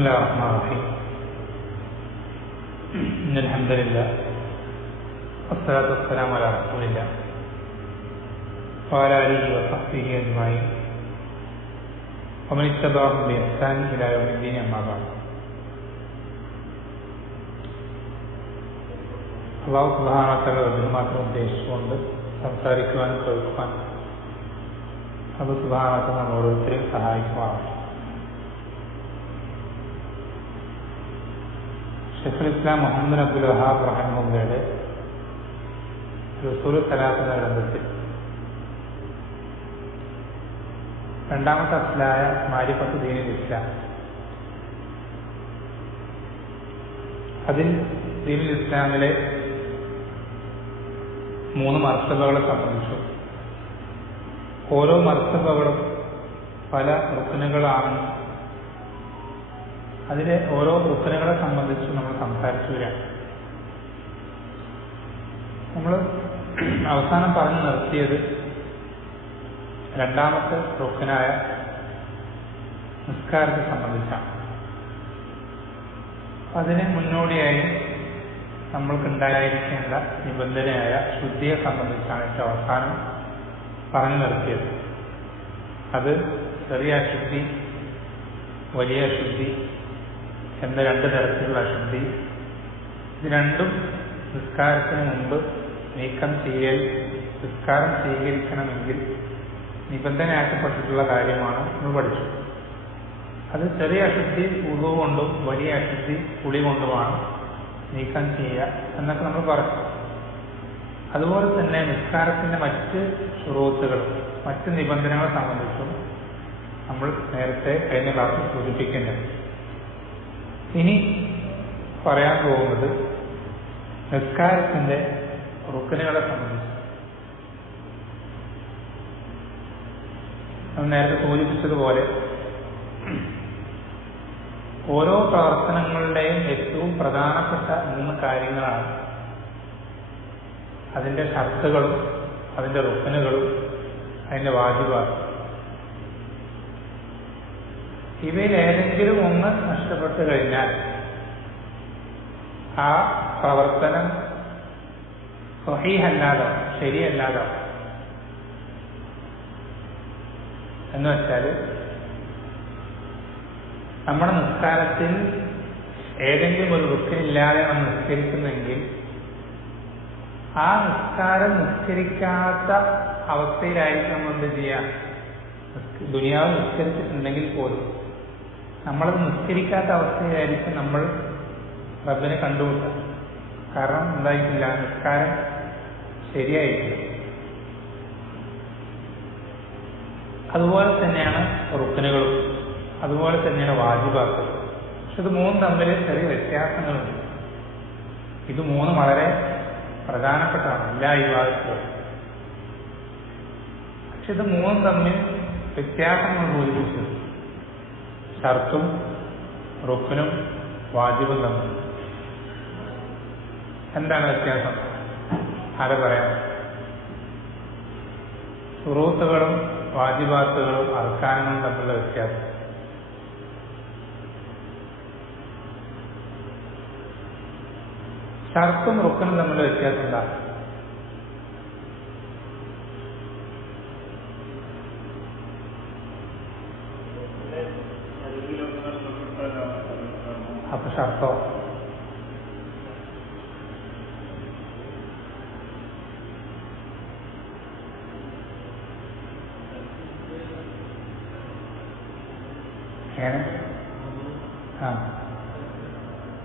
الله الرحمن الرحيم إن الحمد لله والصلاة والسلام على رسول الله وعلى آله وصحبه أجمعين ومن اتبعهم بإحسان إلى يوم الدين أما بعد. അല്ലാഹു സുബ്ഹാനഹു വ തആല അതിന് മാത്രം ഉദ്ദേശിച്ചുകൊണ്ട് സംസാരിക്കുവാൻ കേൾക്കുവാൻ അത് സുബ്ഹാനഹു വ തആല നമ്മൾ ഓരോരുത്തരെയും സഹായിക്കുവാണ്. ഷെയ്ഖുൽ ഇസ്ലാം മുഹമ്മദ് അബ്ദുൽ വഹാബ് റഹിമഹുള്ളയുടെ ഉസൂലുൽ സലാത്ത് എന്ന ഗ്രന്ഥത്തിൽ രണ്ടാമത്തെ അസ്ലായ മാരിഫത്ത് ദീനുൽ ഇസ്ലാം, അതിൽ ദീനുൽ ഇസ്ലാമിലെ 3 മർത്തബകളെ സംബന്ധിച്ചു. ഓരോ മർത്തബകളും പല റുക്നുകളാണ്. അതിലെ ഓരോ റുക്നുകളെ സംബന്ധിച്ച് നമ്മൾ സംസാരിച്ചു വരികയാണ്. നമ്മൾ അവസാനം പറഞ്ഞു നിർത്തിയത് രണ്ടാമത്തെ റുക്നായ നിസ്കാരത്തെ സംബന്ധിച്ചാണ്. അതിന് മുന്നോടിയായി നമ്മൾക്കുണ്ടായിരിക്കേണ്ട നിബന്ധനയായ ശുദ്ധിയെ സംബന്ധിച്ചാണ് ഏറ്റവും അവസാനം പറഞ്ഞു നിർത്തിയത്. അത് ചെറിയ അശുദ്ധി, വലിയ അശുദ്ധി എന്ന 2 തരത്തിലുള്ള അശുദ്ധി. ഇത് രണ്ടും നിസ്കാരത്തിന് മുമ്പ് നീക്കം ചെയ്യൽ നിസ്കാരം സ്വീകരിക്കണമെങ്കിൽ നിബന്ധനയാക്കപ്പെട്ടിട്ടുള്ള കാര്യമാണ് നമ്മൾ പഠിച്ചു. അത് ചെറിയ അശുദ്ധി ഉളു കൊണ്ടും വലിയ അശുദ്ധി കുളി കൊണ്ടുമാണ് നീക്കം ചെയ്യുക എന്നൊക്കെ നമ്മൾ പറഞ്ഞു. അതുപോലെ തന്നെ നിസ്കാരത്തിന്റെ മറ്റ് ശുറൂത്തുകളും മറ്റ് നിബന്ധനകളെ സംബന്ധിച്ചും നമ്മൾ നേരത്തെ കഴിഞ്ഞ ക്ലാസ്സിൽ സൂചിപ്പിക്കേണ്ടത്. ഇനി പറയാൻ പോകുന്നത് നിസ്കാരത്തിന്റെ റുക്നുകളെ സംബന്ധിച്ച്. നമ്മൾ നേരത്തെ സൂചിപ്പിച്ചതുപോലെ ഓരോ പ്രവർത്തനങ്ങളുടെയും ഏറ്റവും പ്രധാനപ്പെട്ട 3 കാര്യങ്ങളാണ് അതിൻ്റെ ഷർത്തുകളും അതിൻ്റെ റുക്നുകളും അതിൻ്റെ വാജിബാത്തും. ഇവയിൽ ഏതെങ്കിലും ഒന്ന് നഷ്ടപ്പെട്ടു കഴിഞ്ഞാൽ ആ പ്രവർത്തനം സ്വഹീഹല്ലാതാവും, ശരിയല്ലാതാവും. എന്ന് വെച്ചാൽ നമ്മുടെ നിസ്കാരത്തിൽ ഏതെങ്കിലും ഒരു റുക്നില്ലാതെ നമ്മൾ നിസ്കരിക്കുന്നെങ്കിൽ ആ നിസ്കാരം നിസ്കരിക്കാത്ത അവസ്ഥയിലായിരിക്കും നമ്മൾ എന്ത് ചെയ്യുക. ദുനിയാവ് നിസ്കരിച്ചിട്ടുണ്ടെങ്കിൽ പോലും നമ്മളത് നിസ്കരിക്കാത്ത അവസ്ഥയിലായിരിക്കും നമ്മൾ റബ്ബിനെ കണ്ടുമുട്ടുക. കാരണം എന്തായിട്ടില്ല, നിസ്കാരം ശരിയായിട്ടില്ല. അതുപോലെ തന്നെയാണ് റുക്നുകളും, അതുപോലെ തന്നെയാണ് വാജിബാത്തുകളും. പക്ഷെ ഇത് 3 തമ്മിൽ ചെറിയ വ്യത്യാസങ്ങളുണ്ട്. ഇത് 3 വളരെ പ്രധാനപ്പെട്ടതാണ് എല്ലാ വിഭാഗത്തിലും. പക്ഷെ ഇത് 3 തമ്മിൽ വ്യത്യാസങ്ങൾ സൂചിപ്പിച്ചത് ഷർത്തും റുക്നും വാജിബും തമ്മിൽ. എന്താണ് വ്യത്യാസം? ആരെ പറയാം? ശുറൂത്തുകളും വാജിബാത്തുകളും അർക്കാനുകളും തമ്മിലുള്ള വ്യത്യാസം. ഷർത്തും റുക്നും തമ്മിലുള്ള വ്യത്യാസം എന്താ? അപ്പൊ ഷർത്തോ?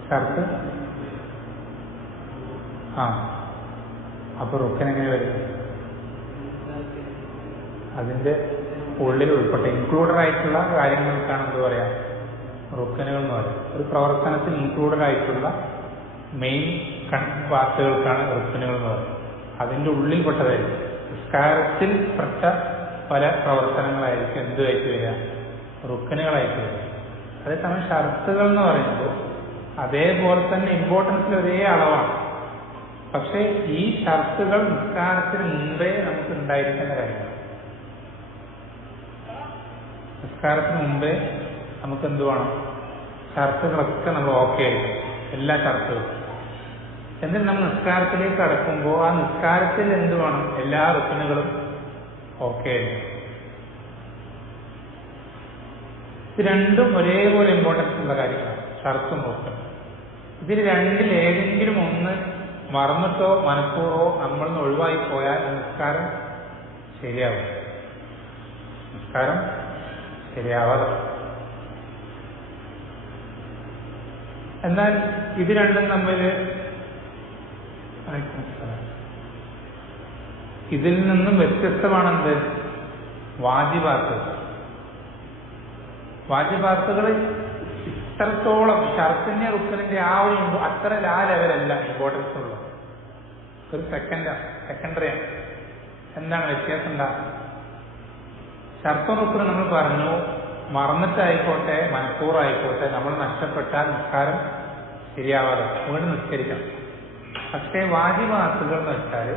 ഷർത്ത് അപ്പൊ റുക്കൻ എങ്ങനെ വരും? അതിന്റെ ഉള്ളിൽ ഉൾപ്പെട്ട ഇൻക്ലൂഡഡ് ആയിട്ടുള്ള കാര്യങ്ങൾക്കാണ് എന്ത് പറയാ, റുക്കനുകൾ എന്ന് പറയും. ഒരു പ്രവർത്തനത്തിൽ ഇൻക്ലൂഡഡ് ആയിട്ടുള്ള മെയിൻ പാർട്ടുകൾക്കാണ് റുക്കനുകൾ എന്ന് പറയും. അതിന്റെ ഉള്ളിൽപ്പെട്ടതായിരിക്കും. നിസ്കാരത്തിൽ പെട്ട പല പ്രവർത്തനങ്ങളായിരിക്കും എന്തുമായിട്ട് വരിക, റുക്കനുകളായിട്ട് വരിക. അതേസമയം ഷർത്തുകൾ എന്ന് പറയുമ്പോൾ അതേപോലെ തന്നെ ഇമ്പോർട്ടൻസിൽ ഒരേ അളവാണ്. പക്ഷെ ഈ ഷർത്തുകൾ നിസ്കാരത്തിന് മുമ്പേ നമുക്ക് ഉണ്ടായിരിക്കേണ്ട കാര്യമാണ്. നിസ്കാരത്തിന് മുമ്പേ നമുക്ക് എന്ത് വേണം? ഷർത്തുകളൊക്കെ നമ്മൾ ഓക്കെ ആയിരിക്കും, എല്ലാ ഷർത്തുകളും. എന്നിട്ട് നമ്മൾ നിസ്കാരത്തിലേക്ക് കടക്കുമ്പോൾ ആ നിസ്കാരത്തിൽ എന്ത് വേണം? എല്ലാ റുക്നുകളും ഓക്കെ ആയിരിക്കും. ഇത് രണ്ടും ഒരേപോലെ ഇമ്പോർട്ടൻസ് ഉള്ള കാര്യങ്ങളാണ്, ഷർത്തും റുക്നും. ഇതിൽ രണ്ടിൽ ഏതെങ്കിലും ഒന്ന് മറന്നിട്ടോ മനഃപൂർവ്വമോ നമ്മളൊന്ന് ഒഴിവായി പോയാൽ നിസ്കാരം ശരിയാവും, നിസ്കാരം ശരിയാവാതെ. എന്നാൽ ഇത് രണ്ടും തമ്മിൽ ഇതിൽ നിന്നും വ്യത്യസ്തമാണെന്ത്? വാജിബാത്ത്. വാജിബാത്തുകൾ ഇത്രത്തോളം ഷർത്തിന്റെ റുക്നിന്റെ ആ ഒരു അത്ര ആ ലെവലല്ല ഇമ്പോർട്ടൻസ് ഉള്ളത്, ഒരു സെക്കൻഡറിയാണ്. എന്താണ് വ്യത്യാസം? എന്താ? ഷർത്തും റുക്നും നമ്മൾ പറഞ്ഞു, മറന്നിട്ടായിക്കോട്ടെ മനഃപൂർവ്വമായിക്കോട്ടെ നമ്മൾ നഷ്ടപ്പെട്ടാൽ നിസ്കാരം ശരിയാവാതെ വീണ്ടും നിസ്കരിക്കണം. പക്ഷേ വാജിബാത്തുകൾ എന്ന് വെച്ചാൽ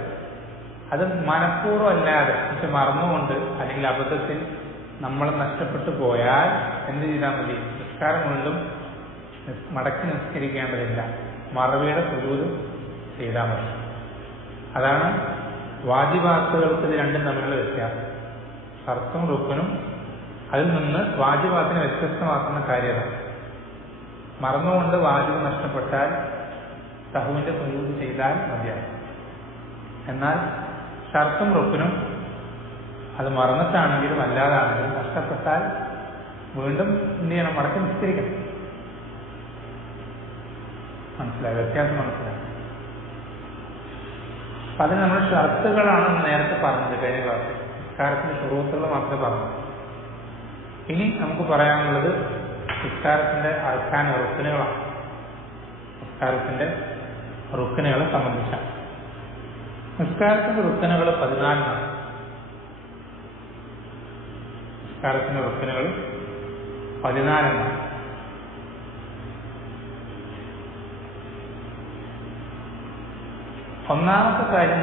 അത് മനഃപൂർവ്വം അല്ലാതെ പക്ഷെ മറന്നുകൊണ്ട് അല്ലെങ്കിൽ അബദ്ധത്തിൽ നമ്മൾ നഷ്ടപ്പെട്ടു പോയാൽ എന്ത് ചെയ്താൽ മതി? നിസ്കാരം വീണ്ടും മടക്കി നിസ്കരിക്കേണ്ടതില്ല, മറവിയുടെ സുജൂദ് ചെയ്താൽ മതി. അതാണ് വാജിബാത്തുകൾക്ക് ഇത് രണ്ടും തമ്മിലുള്ള വ്യത്യാസം. ഷർത്തും റുക്നും അതിൽ നിന്ന് വാജിബാത്തിനെ വ്യത്യസ്തമാക്കുന്ന കാര്യത. മറന്നുകൊണ്ട് വാജിബ് നഷ്ടപ്പെട്ടാൽ സഹുവിന്റെ സുജൂദ് ചെയ്താൽ മതിയാകും. എന്നാൽ ഷർത്തും റുക്നും അത് മറന്നിട്ടാണെങ്കിലും അല്ലാതാണെങ്കിലും നഷ്ടപ്പെട്ടാൽ വീണ്ടും എന്ത് ചെയ്യണം? മടക്കി നിസ്കരിക്കണം. മനസ്സിലായി? വ്യത്യാസം മനസ്സിലായി? അപ്പൊ അതിന് നമ്മൾ ഷർത്തുകളാണ് നേരത്തെ പറഞ്ഞത് കഴിഞ്ഞ ക്ലാസ്സിൽ. നിസ്കാരത്തിന്റെ ശുറൂത്തുകൾ മാത്രമേ പറഞ്ഞു. ഇനി നമുക്ക് പറയാനുള്ളത് നിസ്കാരത്തിന്റെ അർക്കാൻ റുക്നുകളാണ്. നിസ്കാരത്തിന്റെ റുക്നുകളെ സംബന്ധിച്ചാണ്. നിസ്കാരത്തിന്റെ റുക്നുകൾ 14. നിസ്കാരത്തിന്റെ റുക്നുകൾ 14. ഒന്നാമത്തെ കാര്യം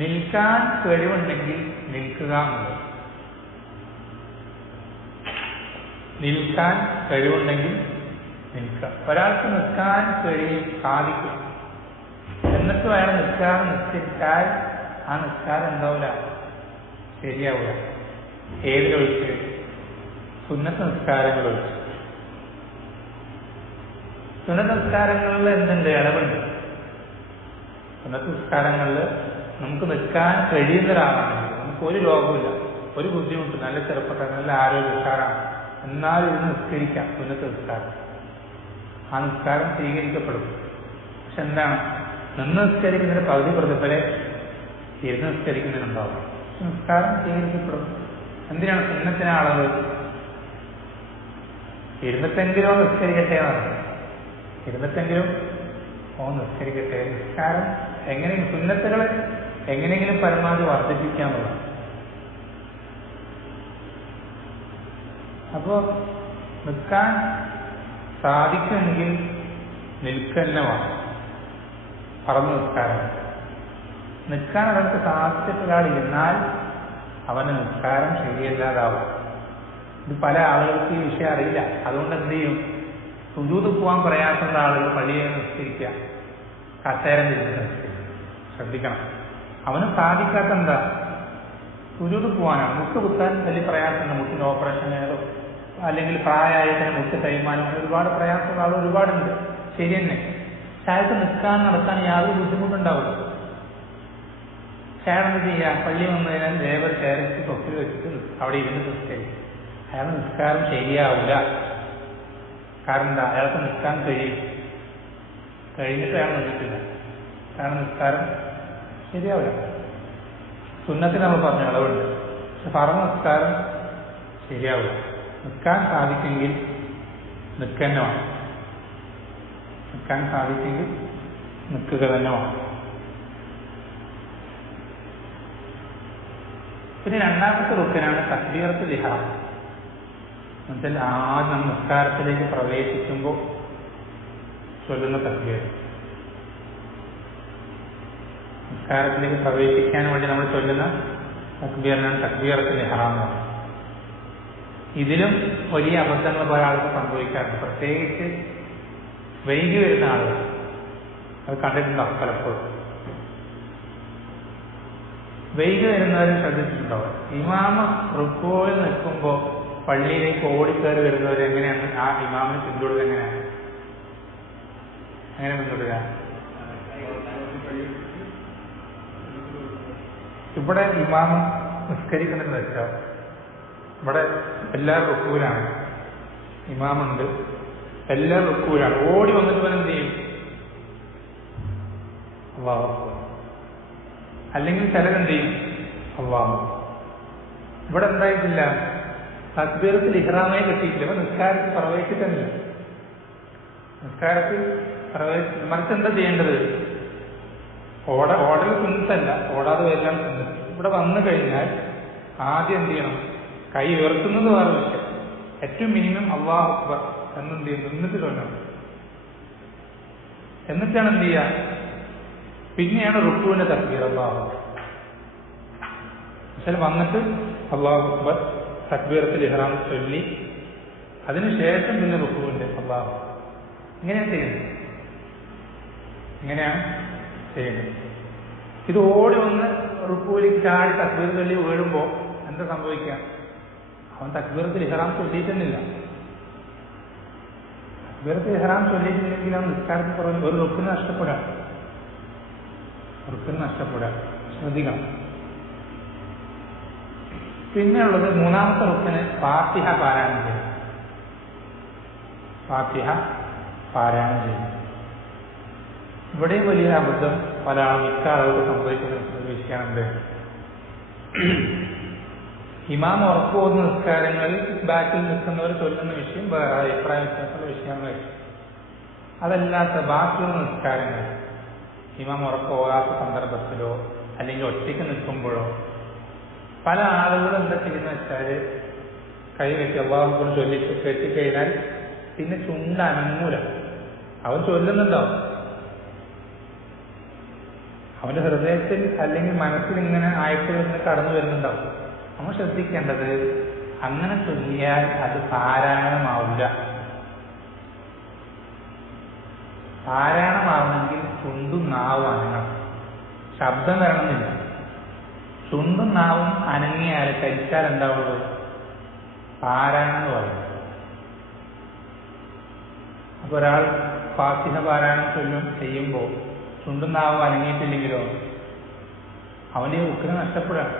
നിൽക്കാൻ കഴിവുണ്ടെങ്കിൽ നിൽക്കുക എന്നുള്ളത്. നിൽക്കാൻ കഴിവുണ്ടെങ്കിൽ നിൽക്കുക. ഒരാൾക്ക് നിൽക്കാൻ സാധിക്കും, എന്നിട്ടും അയാൾ നിസ്കരിച്ചാൽ ആ നിസ്കാരം എന്താവില്ല? ശരിയാവില്ല. ഏതിലൊഴിച്ച്? സുന്നത്ത് നിസ്കാരങ്ങളൊഴിച്ച്. സുന്നത്ത് നിസ്കാരങ്ങളിൽ എന്തുണ്ട്? ഇളവുണ്ട്. സുന്നത്ത് നിസ്കാരങ്ങളിൽ നമുക്ക് നിൽക്കാൻ കഴിയുന്ന ഒരാളാണെങ്കിൽ നമുക്ക് ഒരു രോഗമില്ല, ഒരു ബുദ്ധിമുട്ട്, നല്ല ചെറുപ്പക്കാരൻ, നല്ല ആരോഗ്യക്കാരാണ്, എന്നാലും ഇത് നിസ്കരിക്കാം. സുന്നത്ത് നിസ്കാരം ആ നിസ്കാരം സ്വീകരിക്കപ്പെടും. പക്ഷെ എന്താണ്? നിന്ന് നിസ്കരിക്കുന്നതിന് പകുതി പ്രതിഫലം ഇരുന്ന് നിസ്കരിക്കുന്നതിനുണ്ടാവും. നിസ്കാരം സ്വീകരിക്കപ്പെടും. എന്തിനാണ് സുന്നത്തിന് ആളുകൾ ഇരുന്നിട്ടെങ്കിലും നിസ്കരിക്കട്ടെ എന്നാണ്? ഇരുന്നിട്ടെങ്കിലും നിസ്കരിക്കട്ടെ. നിസ്കാരം എങ്ങനെയും സുന്നത്തുകളെ എങ്ങനെയെങ്കിലും പരമാവധി വർദ്ധിപ്പിക്കാന്നുള്ളതാണ്. അപ്പോ നിൽക്കാൻ സാധിക്കുമെങ്കിൽ നിൽക്കന്നമാണ് പറന്ന് നിസ്കാരം. നിൽക്കാൻ ഒരാൾക്ക് സാധിച്ചിട്ടൊരാളിരുന്നാൽ അവന്റെ നിസ്കാരം ശരിയല്ലാതാവും. ഇത് പല ആളുകൾക്ക് ഈ വിഷയം അറിയില്ല. അതുകൊണ്ട് എന്ത് ചെയ്യും? സുജൂദ് പോകാൻ പ്രയാസമുള്ള ആളുകൾ പള്ളിയെ നിസ്കരിക്കുക, കസേര തിരിച്ച് നിസ്കരിക്കുക. ശ്രദ്ധിക്കണം. അവന് സാധിക്കാത്ത എന്താ? സുജൂദ് പോകാനാണ്. മുട്ട് കുത്താൻ വലിയ പ്രയാസമുണ്ട്. മുട്ടിന് ഓപ്പറേഷൻ ആയാലോ അല്ലെങ്കിൽ പ്രായമായതിന് മുട്ട് കൈമാനം, ഒരുപാട് പ്രയാസമുള്ള ആൾ ഒരുപാടുണ്ട്. ശരി തന്നെ. പക്ഷെ അയാൾക്ക് നിൽക്കാൻ നടക്കാൻ യാതൊരു ബുദ്ധിമുട്ടുണ്ടാവില്ല. അയാളെന്ത് ചെയ്യുക? പള്ളി വന്നു കഴിഞ്ഞാൽ ലേബർ ചേരച്ച് തൊട്ടിൽ വെച്ചിട്ട് അവിടെ ഇരുന്ന് നിസ്കരിക്കും. അയാളുടെ നിസ്കാരം ശരിയാവില്ല. കാരണം എന്താ? അയാൾക്ക് നിൽക്കാൻ കഴിഞ്ഞിട്ട് അയാൾ നിന്നിട്ടില്ല. കാരണം നിസ്കാരം ശരിയാവില്ല. സുന്നത്തിന് നമ്മൾ പറഞ്ഞ ഇളവുണ്ട്, പക്ഷെ പറഞ്ഞ നിസ്കാരം ശരിയാവില്ല. നിൽക്കാൻ സാധിക്കെങ്കിൽ നിൽക്കുക വേണം. നിൽക്കാൻ സാധിക്കെങ്കിൽ നിൽക്കുക തന്നെ വേണം. പിന്നെ രണ്ടാമത്തെ റുക്കനാണ് തക്ബീറത്തുൽ ഇഹ്റാം. എന്നുവെച്ചാൽ ആദ്യം നമ്മൾ നിസ്കാരത്തിലേക്ക് പ്രവേശിക്കുമ്പോൾ ചൊല്ലുന്ന തക്ബീർ. നിസ്കാരത്തിലേക്ക് പ്രവേശിക്കാൻ വേണ്ടി നമ്മൾ ചൊല്ലുന്ന തക്ബീറിനാണ് തക്ബീറത്തുൽ ഇഹ്റാം. ഇതിലും വലിയ അബദ്ധങ്ങൾ പല ആൾക്ക് സംഭവിക്കാറുണ്ട്. പ്രത്യേകിച്ച് വൈകി വരുന്ന ആളുകൾ അത് കണ്ടിട്ടുണ്ടാവും. പലപ്പോഴും വൈകി വരുന്നവരും ശ്രദ്ധിച്ചിട്ടുണ്ടാവും. ഇമാമ റുക്കോയിൽ നിൽക്കുമ്പോൾ പള്ളിയിലേക്ക് ഓടിക്കയറി വരുന്നവർ എങ്ങനെയാണ് ആ ഇമാമിന് പിന്തുടരുക? എങ്ങനെ പിന്തുടരുക? ഇവിടെ ഇമാമ് നിസ്കരിക്കണമെന്ന് വെച്ചാൽ ഇവിടെ എല്ലാവരും റുക്കൂലാണ്, ഇമാമുണ്ട്, എല്ലാവരും റുക്കൂലാണ്. ഓടി വന്നിട്ട് ഇവൻ എന്ത് ചെയ്യും? അല്ലാഹു അക്ബർ. അല്ലെങ്കിൽ ചിലരെന്ത് ചെയ്യും? അല്ലാഹു. ഇവിടെ എന്തായിട്ടില്ല, തക്ബീറത്തിൽ ഇഹ്റാമേ കിട്ടിയിട്ടില്ല. ഇവ നിസ്കാരത്തിൽ പ്രവേശിക്കുന്നില്ല. നിസ്കാരത്തിൽ മറിച്ച് എന്താ ചെയ്യേണ്ടത്? ഓടൽ സുന്നത്തല്ല, ഓടാതെ വരില്ല സുന്നത്ത്. ഇവിടെ വന്നു കഴിഞ്ഞാൽ ആദ്യം എന്ത് ചെയ്യണം? കൈ ഉയർത്തുന്നത് വേറെ വിഷയം. ഏറ്റവും മിനിമം അല്ലാഹു അക്ബർ എന്നെന്ത് ചെയ്യും? നിന്നിട്ട് ചൊല്ലണം. എന്നിട്ടാണ് എന്ത് ചെയ്യുക? പിന്നെയാണ് റുക്കൂവിന്റെ തക്ബീർ അല്ലാഹു. പക്ഷെ വന്നിട്ട് അല്ലാഹു അക്ബർ തക്ബീറത്തിൽ ഇഹ്റാം ചൊല്ലി അതിനുശേഷം പിന്നെ റുക്കൂവിന്റെ അല്ലാഹു. ഇങ്ങനെയാണ് ചെയ്യുന്നത്. ഇങ്ങനെയാണ് ചെയ്യുന്നത്. ഇത് ഓടി വന്ന് റുക്കൂവിലേക്ക് ചാടി തക്ബീർ ചൊല്ലി വീഴുമ്പോൾ എന്താ സംഭവിക്കുക? അവൻ തക്ബീറത്തിൽ ഇഹ്റാം ചൊല്ലിയിട്ടുന്നില്ല. തക്ബീറത്തിൽ ഇഹ്റാം ചൊല്ലിയിട്ടില്ലെങ്കിൽ അവൻ നിസ്കാരത്തിൽ കുറവ് ഒരു റുക്കിന് നഷ്ടപ്പെടാം. ശ്രദ്ധിക്കണം. പിന്നെയുള്ളത് മൂന്നാമത്തെ റുക്കിന് ഫാത്തിഹ പാരായണം ചെയ്യും. ഫാത്തിഹ പാരായണം ചെയ്യും. ഇവിടെയും വലിയ അബദ്ധം മിക്ക ആളുകൾക്ക് സംഭവിക്കുന്ന ഒരു വിഷയമുണ്ട്. ഇമാം ഉറപ്പ് പോകുന്ന നിസ്കാരങ്ങളിൽ ബാക്കിൽ നിൽക്കുന്നവർ ചൊല്ലുന്ന വിഷയം വേറെ അഭിപ്രായ വ്യത്യാസമുള്ള വിഷയങ്ങൾ. അതല്ലാത്ത ബാക്കിയുള്ള നിസ്കാരങ്ങൾ ഇമാം ഉറപ്പ് പോകാത്ത സന്ദർഭത്തിലോ അല്ലെങ്കിൽ ഒറ്റയ്ക്ക് നിൽക്കുമ്പോഴോ പല ആളുകളും എന്താ ചെയ്യുന്ന വെച്ചാൽ കൈ വെച്ച് അല്ലാഹു ചൊല്ലി കെട്ടിക്കഴിഞ്ഞാൽ പിന്നെ ചുണ്ട് അനങ്ങൂല. അവൻ ചൊല്ലുന്നുണ്ടാവും, അവന്റെ ഹൃദയത്തിൽ അല്ലെങ്കിൽ മനസ്സിൽ ഇങ്ങനെ ആയത്തുകൾ ഇങ്ങനെ കടന്നു വരുന്നുണ്ടാവും. നമ്മൾ ശ്രദ്ധിക്കേണ്ടത് അങ്ങനെ ചൊല്ലിയാൽ അത് പാരായണമാവില്ല. പാരായണമാവണമെങ്കിൽ ചുണ്ടും നാവും അനങ്ങണം, ശബ്ദം വരണമെന്നില്ല. ചുണ്ടും നാവും അനങ്ങിയാൽ കഴിച്ചാൽ എന്താവുള്ളൂ? പാരായണം എന്ന് പറയും. അപ്പൊ ഒരാൾ ഫാത്തിഹ പാരായണം ചെയ്യുമ്പോൾ ചുണ്ടും നാവും അനങ്ങിയിട്ടില്ലെങ്കിലോ അവന്റെ ഈ റുക്കിന് നഷ്ടപ്പെടാം.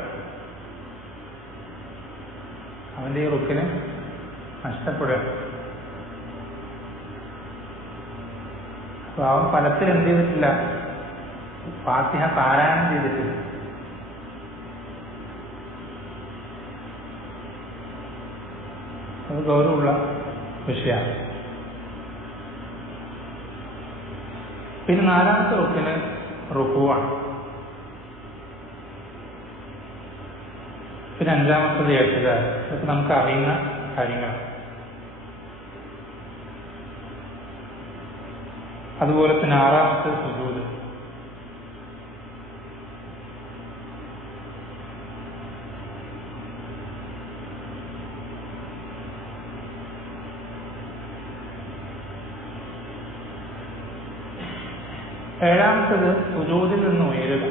അപ്പൊ അവൻ ഫലത്തിൽ എന്ത് ചെയ്തിട്ടില്ല? ഫാത്തിഹ പാരായണം ചെയ്തിട്ടില്ല. അത് ഗൗരവമുള്ള വിഷയമാണ്. പിന്നെ നാലാമത്തെ റുക്കിന് റുക്കുവാണ്. പിന്നെ അഞ്ചാമത്തത് എഴുത്തുകാർ. ഇതൊക്കെ നമുക്ക് അറിയുന്ന കാര്യങ്ങളാണ്. അതുപോലെ തന്നെ ആറാമത്തെ സുജൂദ്. ഏഴാമത്തത് സുജൂദിൽ നിന്ന് ഉയരുക.